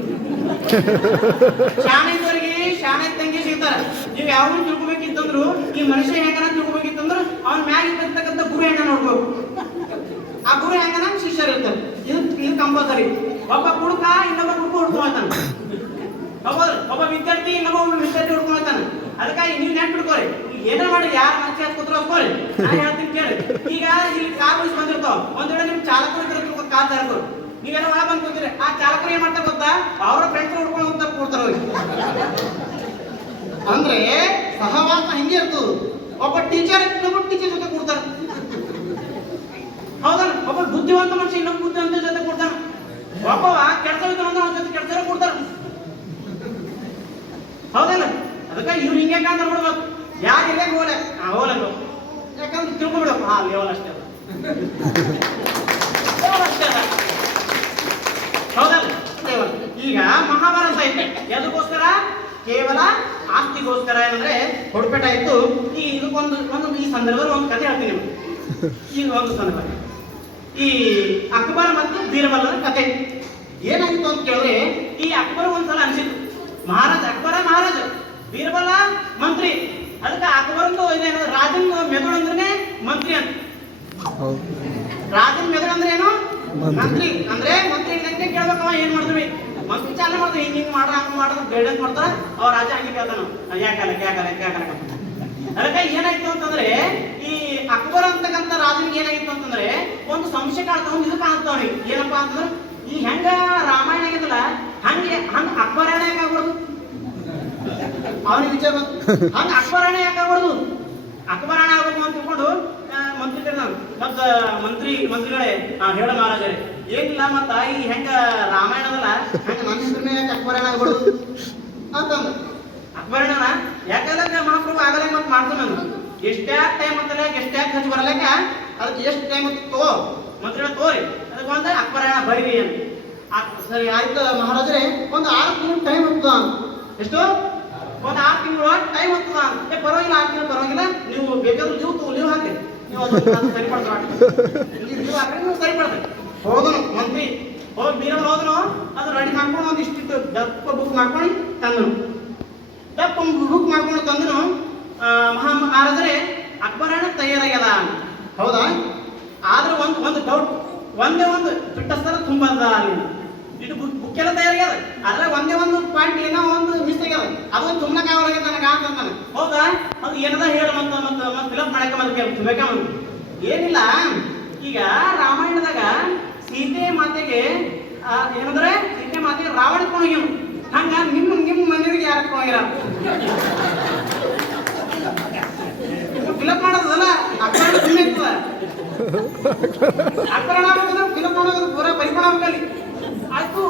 ಶಾಣೆದವರಿಗೆ ಶಾಣೆ ತಂಗಿ ಸಿಗ್ತಾರ. ನೀವು ಯಾವ ತಿಳ್ಕೊಬೇಕಿತ್ತಂದ್ರು ಈ ಮನುಷ್ಯ ಹೆಂಗನ ತಿಳ್ಕೊಬೇಕಿತ್ತಂದ್ರು ಅವ್ನ ಮ್ಯಾಗ ಇರ್ತಕ್ಕಂಥ ಗುರು ಹೆಂಗ ನೋಡ್ಬೇಕು. ಆ ಗುರು ಹೆಂಗನ ಶಿಷ್ಯರು ಇರ್ತಾರೆ. ಇದು ಕಂಪಲ್ಸರಿ. ಒಬ್ಬ ಕುಡುಕ ಇನ್ನೊಬ್ಬ ಕುಡುಕ ಹುಡ್ಕೊಂತಾನ, ಹೌದು. ಒಬ್ಬ ವಿದ್ಯಾರ್ಥಿ ಇನ್ನೊಬ್ಬ ವಿದ್ಯಾರ್ಥಿ ಹುಡ್ಕೊಂತಾನ. ಅದಕ್ಕಾಗಿ ನೀವು ನೆನ್ಪಿಟ್ಕೋರಿ, ಏನೋ ಮಾಡಿ ಯಾರ ಮನುಷ್ಯ ಹತ್ಕೋತ್ರ ಹೋಗ್ಕೊಳ್ಳಿ. ನಾನು ಹೇಳ್ತೀನಿ ಕೇಳಿ. ಈಗ ಇಲ್ಲಿ ಕಾರ್ ಬಸ್ ಬಂದಿರ್ತಾವ, ಒಂದ್ ವೇಳೆ ನಿಮ್ ಚಾಲಕರು ಇರ್ತಾರೆ, ಕಾರ್ ಚಾಲಕರು ನೀವೇನೋ ಒಳಗೆ ಬಂದು ಕೂತಿರಿ. ಆ ಚಾಲಕರು ಏನ್ ಮಾಡ್ತಾರೆ ಗೊತ್ತಾ, ಅವರ ಫ್ರೆಂಡ್ಸ್ ಹುಡ್ಕೊಂಡು ಹೋಗ್ತಾ ಕೊಡ್ತಾರ ಅವ್ರಿಗೆ. ಅಂದ್ರೆ ಸಹವಾಸ ಹಿಂಗೆ ಇರ್ತದ. ಒಬ್ಬ ಟೀಚರ್ ಇನ್ನೊಬ್ಬ ಟೀಚರ್ ಜೊತೆ ಕೊಡ್ತಾರ, ಹೌದಲ್ಲ? ಒಬ್ಬ ಬುದ್ಧಿವಂತ ಮನುಷ್ಯ ಇನ್ನೊಬ್ಬ ಬುದ್ಧಿವಂತ ಜೊತೆ ಕೊಡ್ತಾನ. ಒಬ್ಬವ ಕೆಲಸ ಅಂದ್ರೆ ಅವ್ನ ಜೊತೆ ಕೆಲಸ ಕೊಡ್ತಾರ, ಹೌದಲ್ಲ? ಅದಕ್ಕೆ ಇವ್ರು ಹಿಂಗೆ ಅಂತ ನೋಡ್ಬೇಕು. ಯಾರು ಇಲ್ಲೇ ಹೋಲೆ ಹೋಲಂಗ, ಯಾಕಂದ್ರೆ ತಿಳ್ಕೊಬಿಡಪ್ಪ. ಲೇವಲ್ ಅಷ್ಟೇ ಅದ, ಹೌದಲ್ಲ? ಈಗ ಮಹಾಭಾರತ ಐತೆ ಎದಕ್ಕೋಸ್ಕರ? ಕೇವಲ ಆಸ್ತಿಗೋಸ್ಕರ. ಏನಂದ್ರೆ ಹೊಡ್ಪೇಟ ಇತ್ತು. ಈಗ ಇದಕ್ಕೊಂದು ಈ ಸಂದರ್ಭದಲ್ಲಿ ಒಂದು ಕಥೆ ಹೇಳ್ತೀನಿ ನಿಮ್ಗೆ. ಈಗ ಒಂದು ಸಂದರ್ಭ, ಈ ಅಕ್ಬರ್ ಮತ್ತು ಬೀರ್ಬಲನ ಕಥೆ ಏನಾಗಿತ್ತು ಅಂತ ಕೇಳಿದ್ರೆ, ಈ ಅಕ್ಬರ್ ಒಂದ್ಸಲ ಅನಿಸಿತ್ತು, ಅಕ್ಬರ ಮಹಾರಾಜ, ಬೀರ್ಬಲ ಮಂತ್ರಿ. ಅದಕ್ಕೆ ಅಕ್ಬರಂದು ಇದೇನು ರಾಜನ್ ಮೆದುಳು ಅಂದ್ರೆ ಮಂತ್ರಿ ಅಂತ. ರಾಜನ್ ಮೆದುಳು ಅಂದ್ರೆ ಏನು? ಮಂತ್ರಿ. ಅಂದ್ರೆ ಮಂತ್ರಿ ಇದ್ದಂಗೆ ಕೇಳ್ಬೇಕವ ಏನ್ ಮಾಡಿದ್ವಿ, ಮಂತ್ರಿ ಚಾಲನೆ ಮಾಡಿದ್ವಿ, ಹಿಂಗ್ ಮಾಡ್ರ ಹಂಗ್ ಮಾಡಿದ್ರು ಗೈಡೆನ್ಸ್ ಮಾಡ್ತಾರ. ಅವ್ರ ರಾಜ ಹಂಗೆ ಕೇಳ್ತಾನ, ಯಾಕಲ್ಲ. ಅದಕ್ಕೆ ಏನಾಯ್ತು ಅಂತಂದ್ರೆ, ಈ ಅಕ್ಬರ್ ಅಂತಕ್ಕಂಥ ರಾಜನಿಗೆ ಏನಾಗಿತ್ತು ಅಂತಂದ್ರೆ ಒಂದು ಸಂಶಯ ಕಾಣ್ತಾ, ಒಂದು ಇದು ಕಾಣ್ತಾವ್ರಿ. ಏನಪ್ಪಾ ಅಂತಂದ್ರೆ, ಈ ಹೆಂಗ ರಾಮಾಯಣ ಆಗಿದ್ದಲ್ಲ ಹಂಗ ಅಕ್ಬರಾಯಣ ಯಾಕಾಗ್ಬಾರ್ದು, ಅವನಿಗೆ ವಿಚಾರ ಹಂಗ ಅಕ್ಬರಾಯಣ ಯಾಕಾಗ್ಬಾರ್ದು, ಅಕ್ಬರಾಯಣ ಆಗ್ಬೇಕು ಅಂತ ತಿಳ್ಕೊಂಡು ಮಂತ್ರಿ ಮತ್ತ ಮಂತ್ರಿಗಳೇ ಹೇಳ ಮಹಾರಾಜರೇ, ಏನಿಲ್ಲ ಮತ್ತ ಈ ಹೆಂಗ ರಾಮಾಯಣದಲ್ಲ ಹಂಗ ನನ್ನ ಹೆಸರನ್ನೇ ಯಾಕೆ ಅಕ್ಬರಾಯಣ ಆಗ್ಬಾರ್ದು ಅಂತಂದ. ಅಕ್ಬರಾಯಣ ಯಾಕಂದ್ರೆ ಮಹಾಪ್ರಭು ಆಗಲ್ಲ ಮತ್ತೆ ಮಾಡ್ತಾನ. ಎಷ್ಟ್ಯಾಕ ಟೈಮ್ ಅಂತಲ್ಲ, ಎಷ್ಟ್ಯಾಕ ಹಚ್ಚಿ ಬರಲಕ್ಕ, ಅದಕ್ಕೆ ಎಷ್ಟು ಟೈಮ್ ಅಂತ ತಗೋ ಮಂತ್ರಿಗಳ ತೋರಿ, ಅದಕ್ಕೆ ಒಂದು ಅಕ್ಬರಾಯಣ ಬರೀರಿ ಅಂತ. ಸರಿ ಆಯ್ತು ಮಹಾರಾಜರೇ, ಒಂದು 6 ತಿಂಗಳು ಟೈಮ್ ಆಗ್ತದ. ಎಷ್ಟು? ಒಂದು 6 ತಿಂಗಳು ಟೈಮ್ ಆಗ್ತದ. ಪರವಾಗಿಲ್ಲ, 6 ತಿಂಗಳು ಪರವಾಗಿಲ್ಲ, ನೀವು ಬೇಕಾದ್ರೆ ಲೀವ್ ಹಾಕಿ, ನೀವು ಅದನ್ನು ಸರಿಪಡ್ತಾರೆ, ಲೀವ್ ಹಾಕಿ ನೀವು ಸರಿಪಡ್ತಾರೆ. ಹೋದನು ಮಂತ್ರಿ, ಹೋಗಿ ಬೀರಲ್ ಹೋದನು, ಅದು ರೆಡಿ ಮಾಡ್ಕೊಂಡು ಒಂದಿಷ್ಟು ದಪ್ಪ ಬುಕ್ ಮಾಡ್ಕೊಂಡು ತಂದನು. ದಪ್ಪ ಬುಕ್ ಮಾಡ್ಕೊಂಡು ತಂದನು. ಮಹಾರಾಜರೇ, ಅಕ್ಬರಾಯಣ ತಯಾರಾಗ್ಯದ. ಹೌದಾ? ಆದ್ರೆ ಒಂದು ಡೌಟ್, ಒಂದೇ ಒಂದು ಬಿಟ್ಟಸ್ತಾರ ತುಂಬದ ಅಲ್ಲಿ ಇಟ್ಟು ಬುಕ್ ಎಲ್ಲ ತಯಾರಾಗ್ಯದ. ಅದ್ರ ಒಂದೇ ಒಂದು ಪಾಯಿಂಟ್ ಏನೋ ಒಂದು ಮಿಸ್ ಆಗ್ಯದ, ಅದೊಂದು ತುಂಬಲಕ್ಕ ಆಗ್ಯಾದ ನನಗೆ ಅಂತಾನೆ. ಹೌದಾ? ಅದು ಏನದ ಹೇಳ ಮತ್ತೆ ಫಿಲಪ್ ಮಾಡಕ್ಕೆ ತುಂಬಬೇಕಂತ ಏನಿಲ್ಲ. ಈಗ ರಾಮಾಯಣದಾಗ ಸೀತೆ ಮಾತೆಗೆ ಏನಂದ್ರೆ ಸೀತೆ ಮಾತಿಗೆ ರಾವಣ ಹೋಗ್ಯವು ಹಂಗ ನಿಮ್ಮ ಮನೆಯವರಿಗೆ ಯಾರಕ್ಕೆ ಹೋಗ್ಯಾರ ಫಿಲಪ್ ಮಾಡೋದಲ್ಲ ಅಕ್ಷರ ಸುಮ್ಮನೆ ಇರ್ತದ ಅಕ್ಷರ ಫಿಲಪ್ ಮಾಡೋದು ಪೂರ ಪರಿಮಾಣ ಆಗಲಿ ಆಯ್ತು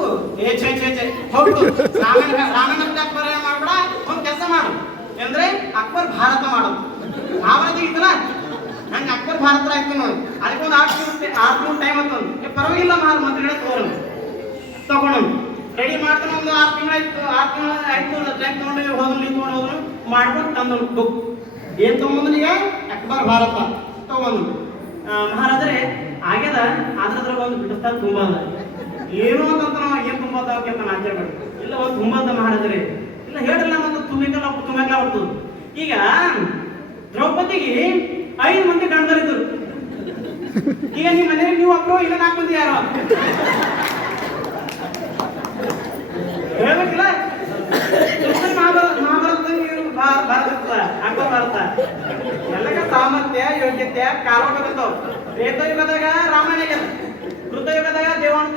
ಏ ಛೇ ಛೇ ಛೇ ಹೌದು ರಾಮಾಯಣ ಅಕ್ಬರ ಮಾಡ್ಬೇಡ ಒಂದು ಕೆಲಸ ಮಾಡು ಅಂದ್ರೆ ಅಕ್ಬರ್ ಭಾರತ ಮಾಡೋದು ಮಹಾಭಾರತ ಇತ್ತಲ್ಲ ಹಂಗೆ ಅಕ್ಬರ್ ಭಾರತ ಆಯ್ತು ನೋಡಿ ಅದಕ್ಕೊಂದು 6 ಟೈಮ್ ಅಂತಂದು ಪರವಾಗಿಲ್ಲ ಮಂತ್ರಿಗಳೇ ತಗೊಂಡು ರೆಡಿ ಮಾಡ್ತಾನೆ ಒಂದು 6 ತಿಂಗಳು ಆಯ್ತು ಟೈಮ್ ತಗೊಂಡು ಹೋದ್ರು ಮಾಡ್ಕೊಂಡು ತಂದು ಬುಕ್ ಏನ್ ತಗೊಂಡ್ಬಂದ್ರೆ ಈಗ ಅಕ್ಬರ್ ಭಾರತ ತಗೊಂಡು ಮಹಾರಾಜರೇ ಆಗ್ಯದ ಆದ್ರದ್ರಾಗ ಒಂದು ಬಿಡಿಸ್ತಾ ತುಂಬ ಅದ ಏನು ಅಂತಂತ ನಾವು ಏನ್ ತುಂಬ ಅಂತ ಆಚರಣೆ ಇಲ್ಲ ಒಂದು ತುಂಬ ಅದ ಮಹಾರಾಜರೇ ಇಲ್ಲ ಹೇಳಿಲ್ಲ ಮತ್ತು ತುಂಬೆಲ್ಲ ಬರ್ತದೆ ಈಗ ದ್ರೌಪದಿಗೆ 5 ಮಂದಿ ಗಂಡರಿದ್ರು ಈಗ ನಿಮ್ಮ ಮನೆಯಲ್ಲಿ ನೀವು ಒಬ್ರು ಇಲ್ಲ 4 ಮಂದಿ ಯಾರೋ ಹೇಳ್ಬೇಕಿಲ್ಲ ಮಹಾಭಾರತ ಅಕ್ಬರ್ ಭಾರತ ಎಲ್ಲಗ ಸಾಮರ್ಥ್ಯ ಯೋಗ್ಯತೆ ಕಾಲೋಗದವು ತ್ರೇತಾಯುಗದಾಗ ರಾಮಾಯಣ ಕೃತಯುಗದಾಗ ದೇವಾನು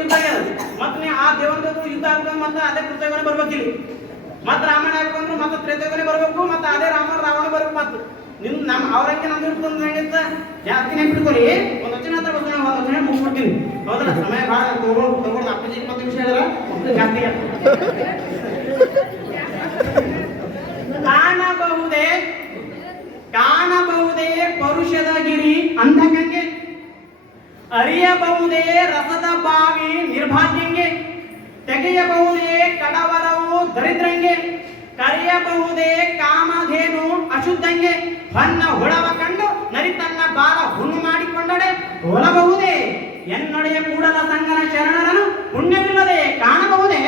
ಯುದ್ಧ ಆಗ್ಯದ ಮತ್ತೆ ನೀ ಆ ದೇವಾನು ಯುದ್ಧ ಆಗ್ಬೇಕು ಮತ್ತೆ ಅದೇ ಕೃತಯುಗನೇ ಬರ್ಬೇಕಿಲ್ಲ ಮತ್ತೆ ರಾಮಾಯಣ ಆಗ್ಬೇಕಂದ್ರೆ ಮತ್ತೆ ತ್ರೇತಾಯುಗನೇ ಬರ್ಬೇಕು ಮತ್ತೆ ಅದೇ ರಾವಣ ಬರ್ಬೇಕು ಮತ್ತೆ ನಿಮ್ ಅವ್ರಂಗೆ ನಮ್ದು ಇರ್ತಂದ್ರೆ ಹೆಂಗಿತ್ತ ಜಾಸ್ತಿ ನೆನ್ಪಿಟ್ಕೊರಿ ಒಂದು ವಚನ ಹತ್ರ ಒಂದು ವಚನ ಮುಗಿಸ್ಬಿಡ್ತೀನಿ ಹೌದಲ್ಲ ಸಮಯ ಭಾಳ ತಗೊಳ್ದು ಅಪ್ಪಾಜಿ 20 ನಿಮಿಷ ಹೇಳಿದ್ರ ಜಾಸ್ತಿ ಕಾಣಬಹುದೇ ಪರುಷದ ಗಿರಿ ಅಂಧಕಂಗೆ ಅರಿಯಬಹುದೇ ರಸದ ಬಾವಿ ನಿರ್ಭಾಗ್ಯಂಗೆ ತೆಗೆಯಬಹುದೇ ಕಡವರವು ದರಿದ್ರಂಗೆ ಕರೆಯಬಹುದೇ ಕಾಮಧೇನು ಅಶುದ್ಧಂಗೆ ಹೊನ್ನ ಹುಳವ ಕಂಡು ನರಿತನ್ನ ಬಾಲ ಹುಣ್ಣು ಮಾಡಿಕೊಂಡಡೆ ಹೋಲಬಹುದೇ ಎನ್ನೊಡೆಯ ಕೂಡಲ ಸಂಗನ ಶರಣರನು ಪುಣ್ಯವಿಲ್ಲದೆ ಕಾಣಬಹುದೇ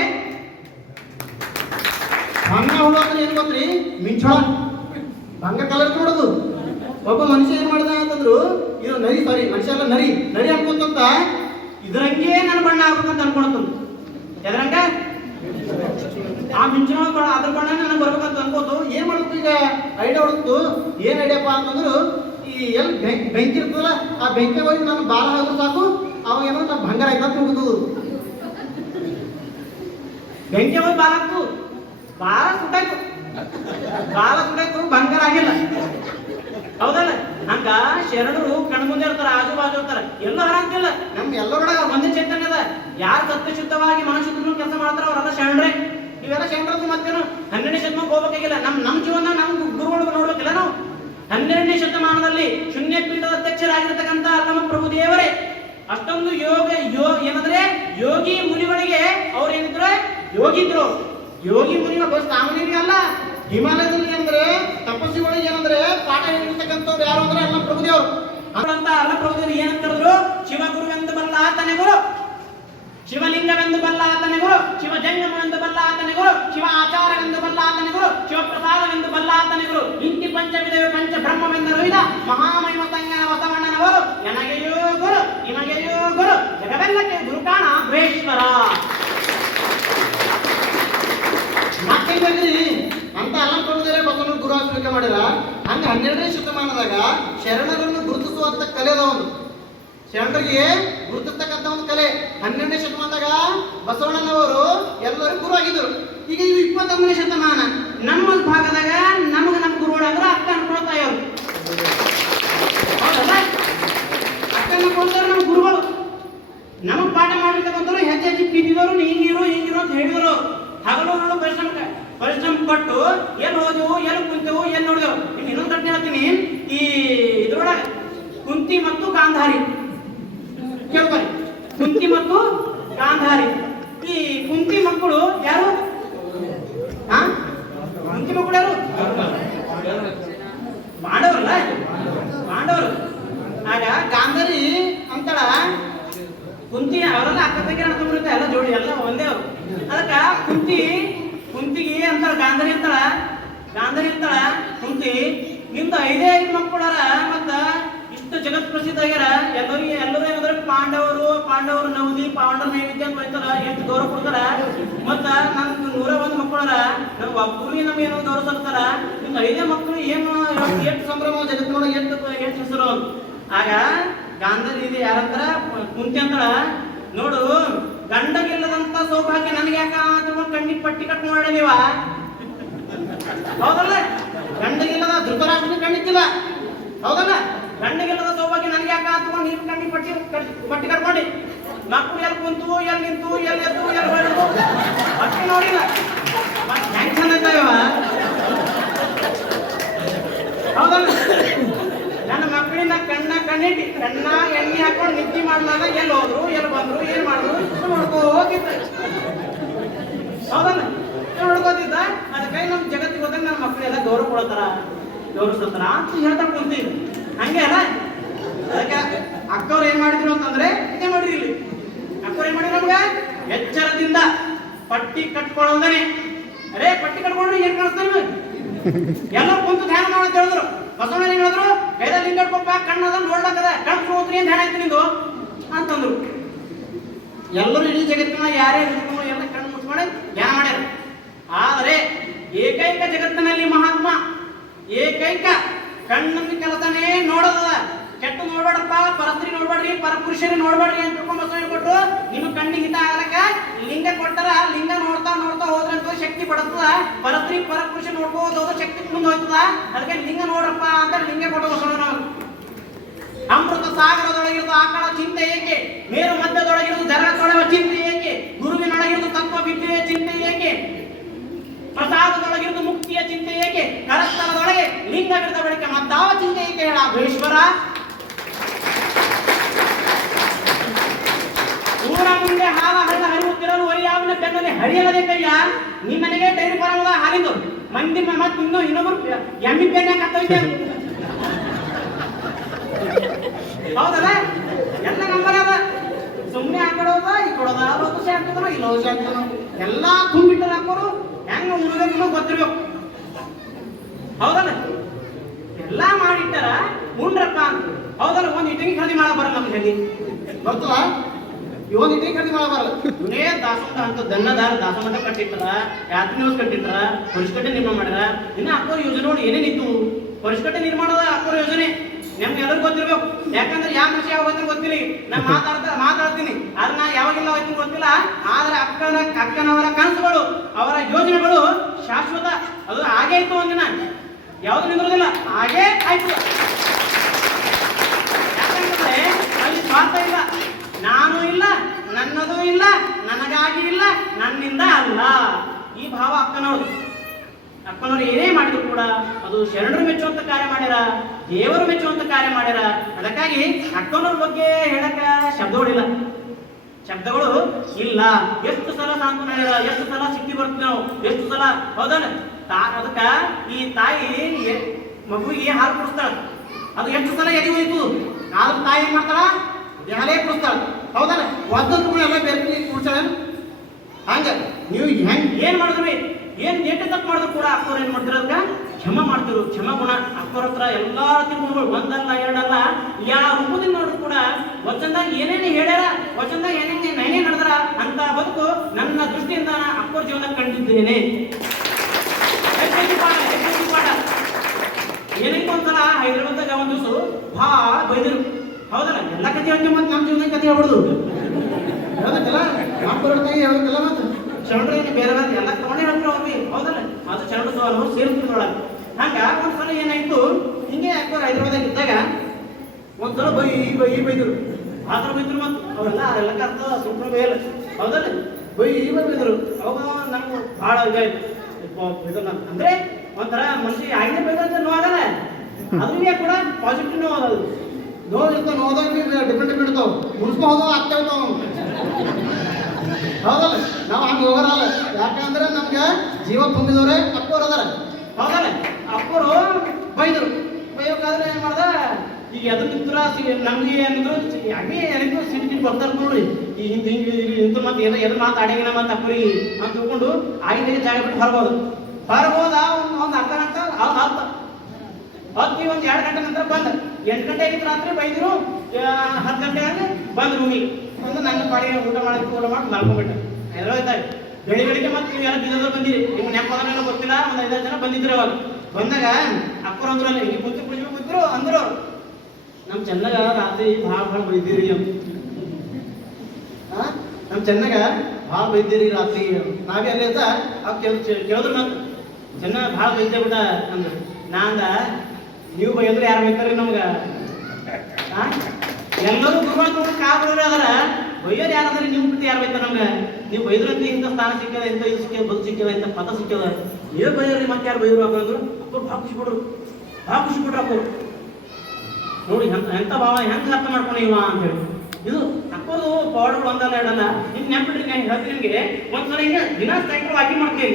ಹೊನ್ನ ಹುಳ ಅಂದ್ರೆ ಏನ್ ಗೊತ್ತ್ರಿ ಮಿಂಚೊಳ ಬಂಗ ಕಲರ್ ನೋಡೋದು ಒಬ್ಬ ಮನುಷ್ಯ ಏನ್ ಮಾಡ್ದ ಅಂತಂದ್ರು ಇದು ನರಿ ಸಾರಿ ಮನುಷ್ಯ ಎಲ್ಲ ನರಿ ಅನ್ಕೊಂತ ಇದ್ರಂಗೆ ನನ್ನ ಬಣ್ಣ ಆಗ್ಬೇಕಂತ ಅನ್ಕೊಳತ್ತಂತ ಎದ್ರಂಗ ಆ ಮಿಂಚಿನ ಅದ್ರ ಬಣ್ಣ ನನಗೆ ಬರ್ಬೇಕಂತ ಅನ್ಕೋತು ಏನ್ ಮಾಡ್ಬೇಕು ಈಗ ಐಡಿಯಾ ಹೊಡ್ತು ಏನ್ ಐಡಿಯಾಪ್ಪ ಅಂತಂದ್ರು ಈ ಎಲ್ಲಿ ಬೆಂಕಿ ಇರ್ತದಲ್ಲ ಆ ಬೆಂಕಿ ಹೋಗಿ ನಾನು ಬಾಲ ಹಾಕಿದ್ರು ಸಾಕು ಅವಾಗ ಏನೋ ನಾನು ಬಂಗಾರ ಆಯ್ತಾ ಹೋಗುದು ಬೆಂಕಿ ಹೋಗಿ ಬಾಲ ಹಾಕ್ತು ಬಾಲ ಸುಟ್ಟಾಯ್ತು ಬಂಗಾರ ಆಗಿಲ್ಲ ಹೌದಲ್ಲ ಹಂಗ ಶರಣರು ಕಣ್ಮುಂದೆ ಇರ್ತಾರ ಆಜು ಬಾಜು ಇರ್ತಾರ ಎಲ್ಲೂ ಹರಂತಿಲ್ಲ ನಮ್ ಎಲ್ಲರೊಳಗ ಒಂದೇ ಚೈತನ್ಯ ಅದ ಯಾರು ಸತ್ಯಶುದ್ಧವಾಗಿ ಮನುಷ್ಯದ್ರು ಕೆಲಸ ಮಾಡ್ತಾರ ಅವರೆಲ್ಲ ಶರಣರೇ ಇವೆಲ್ಲ ಶರಣರದ್ದು ಮತ್ತೇನು 12ನೇ ಶತಮಾನಕ್ಕೆ ಹೋಗ್ಬೇಕಾಗಿಲ್ಲ ನಮ್ ಜೀವನ ನಮ್ ಗುರುಗಳು ನೋಡ್ಬೇಕಿಲ್ಲ ನಾವು 12ನೇ ಶತಮಾನದಲ್ಲಿ ಶೂನ್ಯ ಪೀಠದ ಅಧ್ಯಕ್ಷರಾಗಿರ್ತಕ್ಕಂಥ ಅಲ್ಲಮ ಪ್ರಭು ದೇವರೇ ಅಷ್ಟೊಂದು ಏನಂದ್ರೆ ಯೋಗಿ ಮುನಿಗಳಿಗೆ ಅವ್ರು ಏನಿದ್ರು ಯೋಗಿ ಮುನಿಗಳು ಸಾಮಾನ್ಯರಿಗಲ್ಲ ಹಿಮಾಲಯದಲ್ಲಿ ಅಂದ್ರೆ ತಪಸ್ಸಿಗಳಿಗೆ ಏನಂದ್ರೆ ಪಾಠ ಹೇಳಿರ್ತಕ್ಕಂಥವ್ರು ಯಾರು ಅಂದ್ರೆ ಅಲ್ಲ ಪ್ರಭುದೇವರು ಅಂತ ಅಲ್ಲ ಪ್ರಭುದೇವರು ಏನಂತಂದ್ರು ಶಿವಗುರುವೆಂದು ಬಲ್ಲ ಆತನೇ ಗುರು ಶಿವಲಿಂಗವೆಂದು ಬಲ್ಲ ಆತನೇ ಗುರು ಶಿವಜಂಗಮವೆಂದು ಬಲ್ಲ ಆತನೇ ಗುರು ಶಿವ ಆಚಾರವೆಂದು ಬಲ್ಲ ಆತನೇ ಗುರು ಶಿವಪ್ರಸಾದವೆಂದು ಬಲ್ಲ ಆತನೇ ಗುರು ಇಂತಿ ಪಂಚವಿಧವೇ ಪಂಚ ಬ್ರಹ್ಮವೆಂದರು ಇದ ಮಹಾಮಹಿಮ ಸಂಗನ ವಸವಣ್ಣನವರು ನನಗೆಯೋ ಗುರು ನಿಮಗೆಯೋ ಗುರು ಜಗವೆಲ್ಲಕ್ಕೆ ಗುರು ಕಾಣ ಗುಹೇಶ್ವರ ಮತ್ತೇನ್ರಿ ಅಂತ ಅಲಂಕೃತರೇ ಬಸವನ ಗುರು ಸ್ವೀಕಾರ ಮಾಡಿರ ಹಂಗ 12ನೇ ಶತಮಾನದಾಗ ಶರಣರನ್ನು ಗುರುತಿಸುವಂತ ಕಲೆ ಅದವನು ಶರಣರಿಗೆ ಗುರುತಿಸ್ತಕ್ಕಂಥ ಒಂದು ಕಲೆ 12ನೇ ಶತಮಾನದಾಗ ಬಸವಣ್ಣನವರು ಎಲ್ಲರೂ ಗುರು ಆಗಿದ್ರು ಈಗ ಇದು 21ನೇ ಶತಮಾನ ನಮ್ಮ ಭಾಗದಾಗ ನಮ್ಮ ಗುರುಗಳಾದ್ರ ಅಕ್ಕ ಅನ್ಕೊಳ್ತಾ ಇವ್ರು ಹೌದಲ್ಲ ಅಕ್ಕ ಅನ್ಕೊಳ್ತಾರೆ ನಮ್ಮ ಗುರುಗಳು ನಮಗ್ ಪಾಠ ಮಾಡಿರ್ತಕ್ಕಂಥವ್ರು ಹೆಚ್ಚು ಕಿದ್ದಿದವರು ಹಿಂಗಿರು ಅಂತ ಹೇಳಿದ್ರು ಹಗಲು ಪರಿಶ್ರಮ ಪಟ್ಟು ಎಲ್ಲಿ ಹೋದೆವು ಎಲ್ಲಿ ಕುಂತೆವು ಎಲ್ಲಿ ನೋಡಿದೆವು ನಿಮ್ಗೆ ಇನ್ನೊಂದು ಗಂಟೆ ಹೇಳ್ತೀನಿ ಈ ಇದ್ರೊಳಗೆ ಕುಂತಿ ಮತ್ತು ಗಾಂಧಾರಿ ಕೇಳ್ಬಾರಿ ಕುಂತಿ ಮತ್ತು ಗಾಂಧಾರಿ ಈ ಕುಂತಿ ಮಕ್ಕಳು ಯಾರು ಕುಂತಿ ಮಕ್ಕಳು ಯಾರು ಪಾಂಡವರು ಆಗ ಗಾಂಧಾರಿ ಅಂತಳ ಕುಂತಿ ಅವರೆಲ್ಲ ಅಕ್ಕ ತಂಗಿ ಅಣ್ಣ ಎಲ್ಲ ಜೋಡಿ ಎಲ್ಲ ಒಂದೇ ಅವರು ಅದಕ್ಕ ಕುಂತಿಗೆ ಅಂತಾಳ ಗಾಂಧಾರಿ ಅಂತಾಳ ಕುಂತಿ ನಿಮ್ದು 5 ಮಕ್ಕಳಾರ ಮತ್ತ ಇಷ್ಟು ಜಗತ್ ಪ್ರಸಿದ್ಧ ಆಗ್ಯಾರ ಎಲ್ಲರೂ ಏನಂದ್ರೆ ಪಾಂಡವರು ನವದಿ ಪಾಂಡವ ನೈವೇದ್ಯ ಅಂತ ಹೋಯ್ತಾರ ಎಷ್ಟು ಗೌರವ ಕೊಡ್ತಾರ ಮತ್ತ ನನ್ 101 ಮಕ್ಕಳಾರ ನನ್ ಒಬ್ಬರಿಗೆ ನಮ್ಗೆ ಏನೋ ಗೌರವ ಸಲ್ತಾರ ನಿಮ್ದು 5 ಮಕ್ಕಳು ಏನು ಎಷ್ಟು ಸಂಭ್ರಮ ಜಗತ್ತಿನೊಳಗೆ ಎಷ್ಟು ಹೆಸರು ಆಗ ಗಾಂಧಾರಿ ಇದು ಯಾರಂತಾರ ಕುಂತಿ ಅಂತಾಳ ನೋಡು, ಗಂಡಗಿಲ್ಲದಂತ ಸೌಭಾಗ್ಯ ನನಗೆ ಯಾಕ ಕಣ್ಣಿಗೆ ಪಟ್ಟಿ ಕಟ್ಕೊಂಡು ಮಾಡಿದೀವ? ಹೌದಲ್ಲ? ಗಂಡಗಿಲ್ಲದ ಧೃತರಾಷ್ಟ್ರನ ಕಣ್ಣಿಕ್ಕಿಲ್ಲ, ಹೌದಲ್ಲ? ಗಂಡಗಿಲ್ಲದ ಸೌಭಾಗ್ಯ ನನಗೆ ಯಾಕ ಅಂತ ನೀರು ಕಣ್ಣಿಗೆ ಪಟ್ಟಿ ಕಟ್ಕೊಂಡಿ. ಮಕ್ಕಳು ಎಲ್ಲಿ ಕುಂತು, ಎಲ್ಲಿ ನಿಂತು, ಎಲ್ಲಿ ಎದ್ದು, ಎಲ್ಲಿ ಹೊಡೆದು ಪಟ್ಟಿ ನೋಡಿಲ್ಲ. ಹೆಂಗ್ ಚಂದ ಇದ್ದಾವ, ಹೌದಲ್ಲ? ನನ್ನ ಮಕ್ಕಳಿನ ಕಣ್ಣಿಟ್ಟು ಎಣ್ಣೆ ಹಾಕೊಂಡು ನಿದ್ದೆ ಮಾಡ್ಲಾಗ ಎಲ್ಲಿ ಹೋದ್ರು, ಎಲ್ಲಿ ಬಂದ್ರು, ಏನ್ ಮಾಡಿದ್ರು ನೋಡ್ಕೋತಿದ್ದ, ಹೌದಲ್ಲ? ನೋಡ್ಕೋತಿದ್ದ. ಅದಕ್ಕೆ ನಮ್ ಜಗತ್ತಿಗೆ ಹೋದಾಗ ನನ್ನ ಮಕ್ಕಳೆಲ್ಲ ಗೌರವ ಕೊಡ್ತಾರ, ಗೌರವಿಸ್ತಾರ ಅಂತ ಹೇಳ್ತಾ ಕುಂತೀವಿ. ಹಂಗೆ ಅಲ್ಲ? ಅದಕ್ಕೆ ಅಕ್ಕವ್ರು ಏನ್ ಮಾಡಿದ್ರು ಅಂತಂದ್ರೆ ಇದೇ ಮಾಡಿರಿ. ಇಲ್ಲಿ ಅಕ್ಕವ್ರು ಏನ್ ಮಾಡಿದ್ರು ನಮ್ಗ ಎಚ್ಚರದಿಂದ ಪಟ್ಟಿ ಕಟ್ಕೊಳ್ಳೋದನೆ. ಅರೇ ಪಟ್ಟಿ ಕಟ್ಕೊಂಡ್ರೆ ಏನ್ ಕಾಣಿಸ್ತಾರೆ? ಎಲ್ಲರೂ ಕುಂತು ಧ್ಯಾನ ಮಾಡೋದು ಹೇಳಿದ್ರು. ಬಸವಣ್ಣ ಏನ್ ಹೇಳಿದ್ರು? ಕೈದಲ್ಲಿ ಲಿಂಗ ಇಟ್ಕೊಪ್ಪ, ಕಣ್ಣದ ನೋಡ್ಲಕ್ಕದ, ಕಣ್ ಹೋದ್ರಿ ಏನ್ ಧ್ಯಾನ ಆಯ್ತು ನಿಂದು ಅಂತಂದ್ರು. ಎಲ್ಲರೂ ಇಡೀ ಜಗತ್ತಿನ ಯಾರೇ ಹಿಡ್ಕೊಂಡು ಎಲ್ಲ ಕಣ್ಣು ಮುಚ್ಕೊಂಡು ಧ್ಯಾನ ಮಾಡ್ಯಾರ. ಆದರೆ ಏಕೈಕ ಜಗತ್ತಿನಲ್ಲಿ ಮಹಾತ್ಮ ಏಕೈಕ ಕಣ್ಣನ್ನು ಕೆಲಸನೇ ನೋಡೋದ. ಕೆಟ್ಟು ನೋಡ್ಬೇಡಪ್ಪ, ಪರಸ್ತ್ರೀ ನೋಡ್ಬೇಡ್ರಿ, ಪರಪುರುಷರೇ ನೋಡ್ಬೇಡ್ರಿ ಅಂತ ಬಸವಣ್ಣ ಕೊಟ್ರು. ನಿಮ್ಮ ಕಣ್ಣಿಗೆ ಹಿತ ಆಗಲಕ್ಕ ಲಿಂಗ ಕೊಟ್ಟರ, ಲಿಂಗ ನೋಡ್ತಾ ನೋಡ್ತಾ ಹೋದ್ರಂತ ಶಕ್ತಿ ಪಡತದ. ಪರಸ್ತ್ರೀ ಪರಪುರುಷ ನೋಡ್ಕೋದು ಹೋದ ಶಕ್ತಿ ಮುಂದೆ ಹೋಗ್ತದ. ಅದಕ್ಕೆ ಲಿಂಗ ನೋಡ್ರಪ್ಪ ಅಂತ ಲಿಂಗ ಕೊಟ್ಟ ಬಸವಣ್ಣ. ಅಮೃತ ಸಾಗರದೊಳಗಿರೋದು ಆಕಳ ಚಿಂತೆ ಏಕೆ? ಮೇರು ಮಧ್ಯದೊಳಗಿರೋದು ಜರ ತೊಳೆವ ಚಿಂತೆ ಏಕೆ? ಗುರುವಿನೊಳಗಿರೋದು ತತ್ವ ವಿದ್ಯೆಯ ಚಿಂತೆ ಏಕೆ? ಪ್ರಸಾದದೊಳಗಿರೋದು ಮುಕ್ತಿಯ ಚಿಂತೆ ಏಕೆ? ಕರಸ್ಥಳದೊಳಗೆ ಲಿಂಗವಿರದ ಬಳಿಕ ಮತ್ತಾವ ಚಿಂತೆ ಏಕೆ ಹೇಳ ಭೀಶ್ವರ? ಊರ ಮುಂದೆ ಹಾಲ ಹಳ್ಳ ಹರಿಯುತ್ತಿರಲು ಒರಿಯಾವಿನ ಬೆನ್ನಲ್ಲಿ ಹರಿಯಲದೆ ಕೈಯ. ನಿಮ್ಮನೆಗೆ ಡೈರಿ ಬರಬಹುದ ಹಾಲಿಂದು ಮಂದಿ ಮತ್ತೆ ಇನ್ನೊಬ್ರು ಎಮ್ಮಿ ಬೆನ್ನ ಕತ್ತೋಯ್ತೆ, ಹೌದಲ್ಲ? ಎಲ್ಲ ನಂಬರ್ ಅದ. ಸುಮ್ಮನೆ ಆ ಕಡೆ ಹೋದ, ಈ ಕೊಡೋದ, ಅಲ್ಲೋದು ಶಾಂತನೋ ಇಲ್ಲೋದು ಶಾಂತನೋ ಎಲ್ಲ ತುಂಬಿಟ್ಟರು. ಹಾಕೋರು ಹೆಂಗ ಉಳ್ಬೇಕು ಗೊತ್ತಿರ್ಬೇಕು, ಹೌದಲ್ಲ? ಎಲ್ಲ ಮಾಡಿಟ್ಟಾರ ಉಂಡ್ರಪ್ಪ ಅಂತ, ಹೌದಲ್ಲ? ಒಂದ್ ಇಟ್ಟಿಗೆ ಖರೀದಿ ಮಾಡ ಬರಲ್ಲ ನಮ್ಗೆ, ಹೇಳಿ ಬರ್ತಲ್ಲ? ಇವನ್ ಇಟ್ಟಿಗೆ ಖರೀದಿ ಮಾಡ ಬರಲ್ಲ. ಇವನೇ ದಾಸೋಹ ಅಂತ ದನ್ನದಾರ ದಾಸೋಹ ಕಟ್ಟಿಟ್ಟಾರ, ಯಾತ್ರಿ ನ್ಯೂಸ್ ಕಟ್ಟಿಟ್ಟಾರ, ಪರಿಷ್ಕಟ್ಟೆ ನಿರ್ಮಾಣ ಮಾಡ್ಯಾರ. ಇನ್ನು ಅಕ್ಕೋರ್ ಯೋಜನೆ ನೋಡಿ ಏನೇನಿತ್ತು. ಪರಿಷ್ಕಟ್ಟೆ ನಿರ್ಮಾಣದ ಅಕ್ಕೋರ್ ಯೋಜನೆ ನಮ್ಗೆ ಎಲ್ಲರಿಗೂ ಗೊತ್ತಿರ್ಬೇಕು. ಯಾಕಂದ್ರೆ ಯಾವ ವಿಷಯ ಯಾವಾಗ ಗೊತ್ತಿಲ್ಲ. ನಾನು ಮಾತಾಡ್ತೀನಿ ಆದ್ರೆ ನಾ ಯಾವಾಗಿಲ್ಲ ಹೋಯ್ತು ಗೊತ್ತಿಲ್ಲ. ಆದ್ರೆ ಅಕ್ಕನವರ ಕನಸುಗಳು, ಅವರ ಯೋಜನೆಗಳು ಶಾಶ್ವತ. ಅದು ಹಾಗೆ ಆಯ್ತು ಒಂದಿನ, ಯಾವ್ದು ನಿಂದಿರೋದಿಲ್ಲ, ಹಾಗೇ ಆಯ್ತು. ಯಾಕಂತಂದ್ರೆ ಅಲ್ಲಿ ಸ್ವಾರ್ಥ ಇಲ್ಲ, ನಾನು ಇಲ್ಲ, ನನ್ನದು ಇಲ್ಲ, ನನಗಾಗಿ ಇಲ್ಲ, ನನ್ನಿಂದ ಅಲ್ಲ. ಈ ಭಾವ ಅಕ್ಕನವ್ರು ಏನೇ ಮಾಡಿದ್ರು ಕೂಡ ಅದು ಶರಣರು ಮೆಚ್ಚುವಂತ ಕಾರ್ಯ ಮಾಡ್ಯಾರ, ದೇವರು ಮೆಚ್ಚುವಂತ ಕಾರ್ಯ ಮಾಡ್ಯಾರ. ಅದಕ್ಕಾಗಿ ಅಕ್ಕನವ್ರ ಬಗ್ಗೆ ಹೇಳಕ ಶಬ್ದಗಳಿಲ್ಲ, ಶಬ್ದಗಳು ಇಲ್ಲ. ಎಷ್ಟು ಸಲ ಸಾಂತ್ವನ ಹೇಳ್ಯಾರ, ಎಷ್ಟು ಸಲ ಸಿಕ್ಕಿ ಬರ್ತೀವಿ ನಾವು, ಎಷ್ಟು ಸಲ, ಹೌದಲ್ಲ? ಅದಕ್ಕ ಈ ತಾಯಿ ಮಗುವಿಗೆ ಹಾಲು ಕುಡಿಸ್ತಾಳ, ಅದು ಎಷ್ಟು ಸಲ ಎದೆ ಹೋಯ್ತು. ಆದ್ರೂ ತಾಯಿ ಏನ್ ಮಾಡ್ತಾಳ? ಹಾಲೇ ಕುಡಿಸ್ತಾಳ, ಹೌದಲ್ಲ? ಒದ್ದಂತ ಎಲ್ಲ ಬೇರೆ ಕುಡಿಸ್ತಾಳ. ಹಂಗ ನೀವು ಹೆಂಗ್ ಏನ್ ಮಾಡಿದ್ರಿ, ಏನ್ ಏಟೆ ತಪ್ಪು ಮಾಡಿದ್ರು ಕೂಡ ಅಕ್ಕೋರು ಏನ್ ಮಾಡ್ತಿರ? ಅದಕ್ಕ ಕ್ಷಮ ಮಾಡ್ತಿರು, ಕ್ಷಮ ಗುಣ. ಅಕ್ಕೋರ ಹತ್ರ ಎಲ್ಲಾ ತಿಳ್ಕೊಂಡು ಒಂದಲ್ಲ ಎರಡಲ್ಲ ಯಾವ ರೂಪದಿಂದ ನೋಡ್ರು ಕೂಡ ವಚನದಾಗ ಏನೇನು ಹೇಳ್ಯಾರ, ವಚನದಾಗ ಏನೇನೇ ನಡೆದಾರ ಅಂತ ಬದುಕು ನನ್ನ ದೃಷ್ಟಿಯಿಂದ ಅಕ್ಕೋರ ಜೀವನ ಕಂಡಿದ್ದೇನೆ. ಏನಕ್ಕೆ ಒಂದ್ಸಲ ಹೈದರಾಬಾದ್ದಾಗ ಒಂದ್ ದಿವಸ ಭಾಳ ಬೈದರು, ಹೌದಲ್ಲ? ಎಲ್ಲ ಕತೆ ಹೇಳ್ತೀವಿ, ಮತ್ತೆ ನಮ್ಮ ಜೀವನ ಕತೆ ಹೇಳ್ಬಿಡುದು ಹೇಳ್ಬೇಕಲ್ಲ. ಮಾಡ್ಕೊಡ್ತಾಗಿ ಹೇಳ್ಬೇಕಲ್ಲ. ಮತ್ತೆ ಚಂಡ್ರ ಬೇರೆ ಎಲ್ಲ ತಗೊಂಡೇ ಹೇಳ್ತಾರೆ ಅವ್ರಿಗೆ, ಹೌದಲ್ಲ? ಅದು ಚಂಡ್ರ ಸೋಲು ಸೇರಿಸ್ತಿದ್ರೊಳಗೆ. ಹಂಗ ಒಂದ್ಸಲ ಏನಾಯ್ತು, ಹಿಂಗೆ ಅಕ್ಕೋರ್ ಹೈದರಾಬಾದಾಗ ಇದ್ದಾಗ ಒಂದ್ಸಲ ಬೈದ್ರು. ಆ ಥರ ಬೈದ್ರು. ಮತ್ತು ಅವರೆಲ್ಲ ಕರ್ತ ಸುಮ್ಮನೆ ಬೇಯಲ್ಲ, ಹೌದಲ್ಲ? ಬೈದ್ರು. ಅವಾಗ ನಮ್ಗೆ ಭಾಳ ಇದಾಯ್ತು. ಅಂದ್ರೆ ಒಂಥರ ಮನುಷ್ಯ ಆಗಿನ ಬೇಕಂತ ನೋವಾಗಲ್ಲ, ಅದ್ರಿಗೆ ಕೂಡ ಪಾಸಿಟಿವ್ ನೋವಾಗಲ್ಲ. ನೋವಿರ್ತಾವ, ನೋದಾಗ ಡಿಪೆಂಡ್ ಇರ್ತಾವ, ಮುನ್ಸ್ಕೋದು ಆಗ್ತಾವ, ಹೌದಲ್ಲ? ನಾವು ಹಂಗೆ ಹೋಗರಲ್ಲ. ಯಾಕಂದ್ರೆ ನಮ್ಗೆ ಜೀವ ತುಂಬಿದವ್ರೆ ಅಕ್ಕೋರು ಅದಾರ, ಹೌದಲ್ಲ? ಅಕ್ಕೋರು ಬೈದರು. ಬೈಬೇಕಾದ್ರೆ ಏನ್ ಮಾಡ್ದ, ಈಗ ಎದ್ರ ನಿಂತರ ನಮ್ಗೆ ಏನಿದ್ರು ಹಂಗೆ ಏನಿದ್ರು ಸಿಟಿ ಬರ್ತಾರ ನೋಡ್ರಿ. ಈ ಹಿಂದೆ ಮತ್ತೆ ಎದ್ರ ಮಾತಾಡಿನ ಮತ್ತೆ ಅಕ್ಕರಿ ಅಂತ ತಿಳ್ಕೊಂಡು ಆಗಿನ ಜಾಗ ಬಿಟ್ಟು ಹೊರಗೋದು. ಹೊರಗೋದ ಒಂದು ಅರ್ಧ ಗಂಟೆ ಹತ್ತಿ ಒಂದು 2 ಗಂಟೆ ನಂತರ ಬಂದ. 8 ಗಂಟೆ ಆಗಿತ್ತು ರಾತ್ರಿ, ಬೈದ್ರು. 10 ಗಂಟೆ ಆಗಿ ಬಂದ್ ರೂಮಿಗೆ ಒಂದು ನನ್ನ ಪಾಡಿಗೆ ಊಟ ಮಾಡಿ ಮಲ್ಕೊಂಡ್ಬಿಟ್ಟೆ. ಹೈದರಾಬಾದ್ದಾಗ ಬೆಳಿಗ್ಗೆ ಮತ್ತೆ ನೀವು ಎಲ್ಲ ಬೀದರ್ದಾಗ ಬಂದಿರಿ, ನಿಮ್ಗೆ ನೆನಪಾಗಲ್ಲ ಗೊತ್ತಿಲ್ಲ. ಒಂದು 5-6 ಜನ ಬಂದಿದ್ರು. ಅವಾಗ ಬಂದಾಗ ಅಕ್ಕರು ಅಂದ್ರು, ಅಲ್ಲಿ ಈಗ ಕುಂತು ಕೂತ್ರು ಅಂದ್ರು, ನಮ್ ಚೆನ್ನಾಗ ರಾತ್ರಿ ಭಾಳ ಬೈದಿರಿ ಅಂತ. ನಮ್ಮ ಚೆನ್ನಾಗ ಭಾಳ ಬೈದ್ದೀರಿ ರಾತ್ರಿ ನಾವೇ ಅಲ್ಲಿ ಅಂತ ಅವ್ ಕೇಳಿದ್ರು ಮತ್ತೆ ಚೆನ್ನಾಗ ಭಾಳ ಬೈದ್ದೆ ಬಿಟ್ಟ ಅಂದ್ರು ನಾಂದ ನೀವು ಬೈದ್ರೆ ಯಾರು ಬೈತಾರ್ರಿ ನಮ್ಗೆ ಎಲ್ಲರೂ ಗುರುಗಳು ನೋಡಿ ಕಾಬಿಡ್ರಿ ಅದರ ಬೈಯೋರು ಯಾರಾದ್ರಿ ನೀವು ಬಿಟ್ಟು ಯಾರು ಬೈತಾರ ನಮ್ಗೆ ನೀವು ಬೈದ್ರಂತ ಇಂಥ ಸ್ಥಾನ ಸಿಕ್ಕದ ಇಂಥ ಇದು ಸಿಕ್ಕದ ಬದು ಸಿಕ್ಕದ ಇಂಥ ಪದ ಸಿಕ್ಕದ ನೀವು ಬೈಯೋರಿ ಮತ್ತೆ ಯಾರು ಬೈದ್ರು ಹಾಕಂದ್ರು ಅಪ್ಪ ಭಾಳ ಖುಷಿ ಬಿಡ್ರು ಅಪ್ಪ ನೋಡಿ ಎಂತ ಭಾವ ಹೆಂಗೆ ಅರ್ಥ ಮಾಡ್ಕೊಂಡು ಇವ ಅಂತ ಹೇಳಿ ಇದು ಅಕ್ಕೋದು ಪೌಡರ್ ಒಂದಲ್ಲ ಎರಡಲ್ಲ ಹಿಂಗೆ ನೆನ್ಪಿಡ್ರಿ ನಾನು ಹೇಳ್ತೀನಿ ನಿಮಗೆ ಒಂದ್ಸಲ ಹಿಂಗೆ ದಿನ ಸೈಕಲ್ ವಾಕಿಂಗ್ ಮಾಡ್ತೀವಿ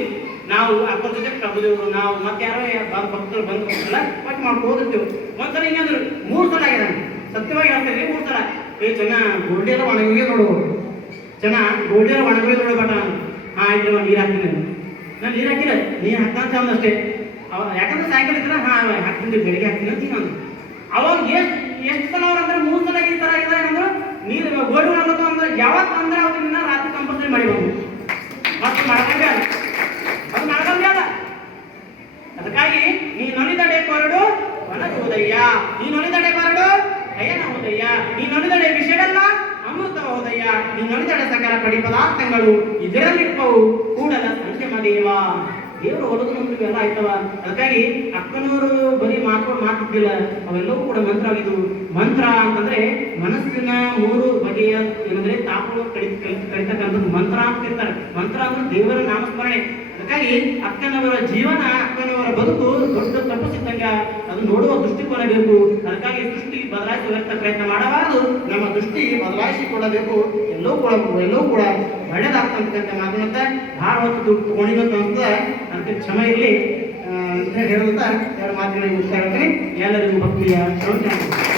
ನಾವು ಅಕ್ಕನ ಜೊತೆ ಪ್ರಭುದೇವರು ನಾವು ಮತ್ತೆ ಯಾರೋ ಭಕ್ತರು ಬಂದು ವಾಕಿ ಮಾಡ್ಕೊಂಡು ಹೋಗಿರ್ತೀವಿ ಒಂದ್ಸಲ ಹಿಂಗೆ ಅಂದ್ರೆ 3 ಸಲ ಆಗಿದೆ ಸತ್ಯವಾಗಿ ಹೇಳ್ತೇವೆ 3 ಸಲ ಚೆನ್ನಾ ಗೋಲ್ಡಿಯರ ಒಣಗೋಗಿ ನೋಡು ಗೋಲ್ಡಿಯರ ಒಣಗೋಗಿ ನೋಡು ಬಟ್ ಆಯ್ತು ನೀರು ಹಾಕ್ತೀನಿ ನಾನು ನೀರು ಹಾಕಿಲ್ಲ ನೀರು ಹಾಕ್ತಾನೆ ಅಂದಷ್ಟೇ ಯಾಕಂದ್ರೆ ಸೈಕಲ್ ಇದ್ರೆ ಹಾಕ್ತೀನಿ ಬೆಳಿಗ್ಗೆ ಹಾಕ್ತೀನಿ ಅಂತ ನಾನು ಅವಾಗ ಎಷ್ಟು ಸಲ ಅವ್ರು ಅಂದ್ರೆ 3 ಸಲ ಈ ಥರ ಇದ್ದಾರೆ ಅಂದ್ರೆ ನೀರು ಗೋಲ್ಡ್ ಒಣಗೋದು ಅಂದ್ರೆ ಯಾವಾಗ ಅಂದ್ರೆ ಅವ್ರನ್ನ ರಾತ್ರಿ ಕಂಪಲ್ಸರಿ ಮಾಡಿಬೋದು ಮತ್ತೆ ಮಾಡ್ಕೊಂಡೆ ಅದು ಮಾಡ್ಕೊಂಡೆ ಅಲ್ಲ ಅದಕ್ಕಾಗಿ ನೀ ನೊಲಿದಡೆ ಕೊರಡು ಒಣಗುವುದಯ್ಯ ನೀ ನೊಲಿದಡೆ ಕೊರಡು ಅಯ್ಯನ ಹೋದಯ್ಯ ನೀ ನೊಲಿದಡೆ ವಿಷಯಲ್ಲ ಅಮೃತ ಹೋದಯ್ಯ ನೀ ನೊಲಿದಡೆ ಸಕಲ ಪಡಿ ಪದಾರ್ಥಗಳು ಇದರಲ್ಲಿಪ್ಪವು ಕೂಡಲ ಸಂಚಮ ದೇವ ದೇವರು ಹೊಲದು ನಮ್ಗೆ ಎಲ್ಲ ಆಯ್ತವ ಅದಕ್ಕಾಗಿ ಅಕ್ಕನವರು ಬರೀ ಮಾತಿದ್ದಿಲ್ಲ ಅವೆಲ್ಲವೂ ಕೂಡ ಮಂತ್ರ ಆಗಿದ್ವು ಮಂತ್ರ ಅಂತಂದ್ರೆ ಮನಸ್ಸಿನ 3 ಬಗೆಯ ಏನಂದ್ರೆ ತಾಪಗಳು ಕಳಿತಕ್ಕಂಥದ್ದು ಮಂತ್ರ ಅಂತ ಇರ್ತಾರೆ ಮಂತ್ರ ಅಂದ್ರೆ ದೇವರ ನಾಮಸ್ಮರಣೆ ಅದಕ್ಕಾಗಿ ಅಕ್ಕನವರ ಜೀವನ ಅಕ್ಕನವರ ಬದುಕು ದೊಡ್ಡ ತಪ್ಪಿಸಿದ್ದಂಗ ಅದು ನೋಡುವ ದೃಷ್ಟಿಕೋನ ಬೇಕು ಅದಕ್ಕಾಗಿ ದೃಷ್ಟಿ ಬದಲಾಯಿಸುವ ಪ್ರಯತ್ನ ಮಾಡಬಾರದು ನಮ್ಮ ದೃಷ್ಟಿ ಬದಲಾಯಿಸಿಕೊಳ್ಳಬೇಕು ಎಲ್ಲವೂ ಕೂಡ ಒಳ್ಳೆದಾಗ್ತಕ್ಕಂಥ ಮಾತನ್ನಂತ ಭಾಳ ಹೊತ್ತು ತಗೊಂಡಿದಂತ ಅನ್ಸುತ್ತೆ ಅದಕ್ಕೆ ಕ್ಷಮ ಇರಲಿ ಅಂತ ಹೇಳುವಂತ 2 ಮಾತುಗಳಿಗೆ ಮುಗಿಸ್ತಾ ಇರ್ತೀನಿ ಎಲ್ಲರಿಗೂ ಭಕ್ತಿಯ ಶ್ರಮ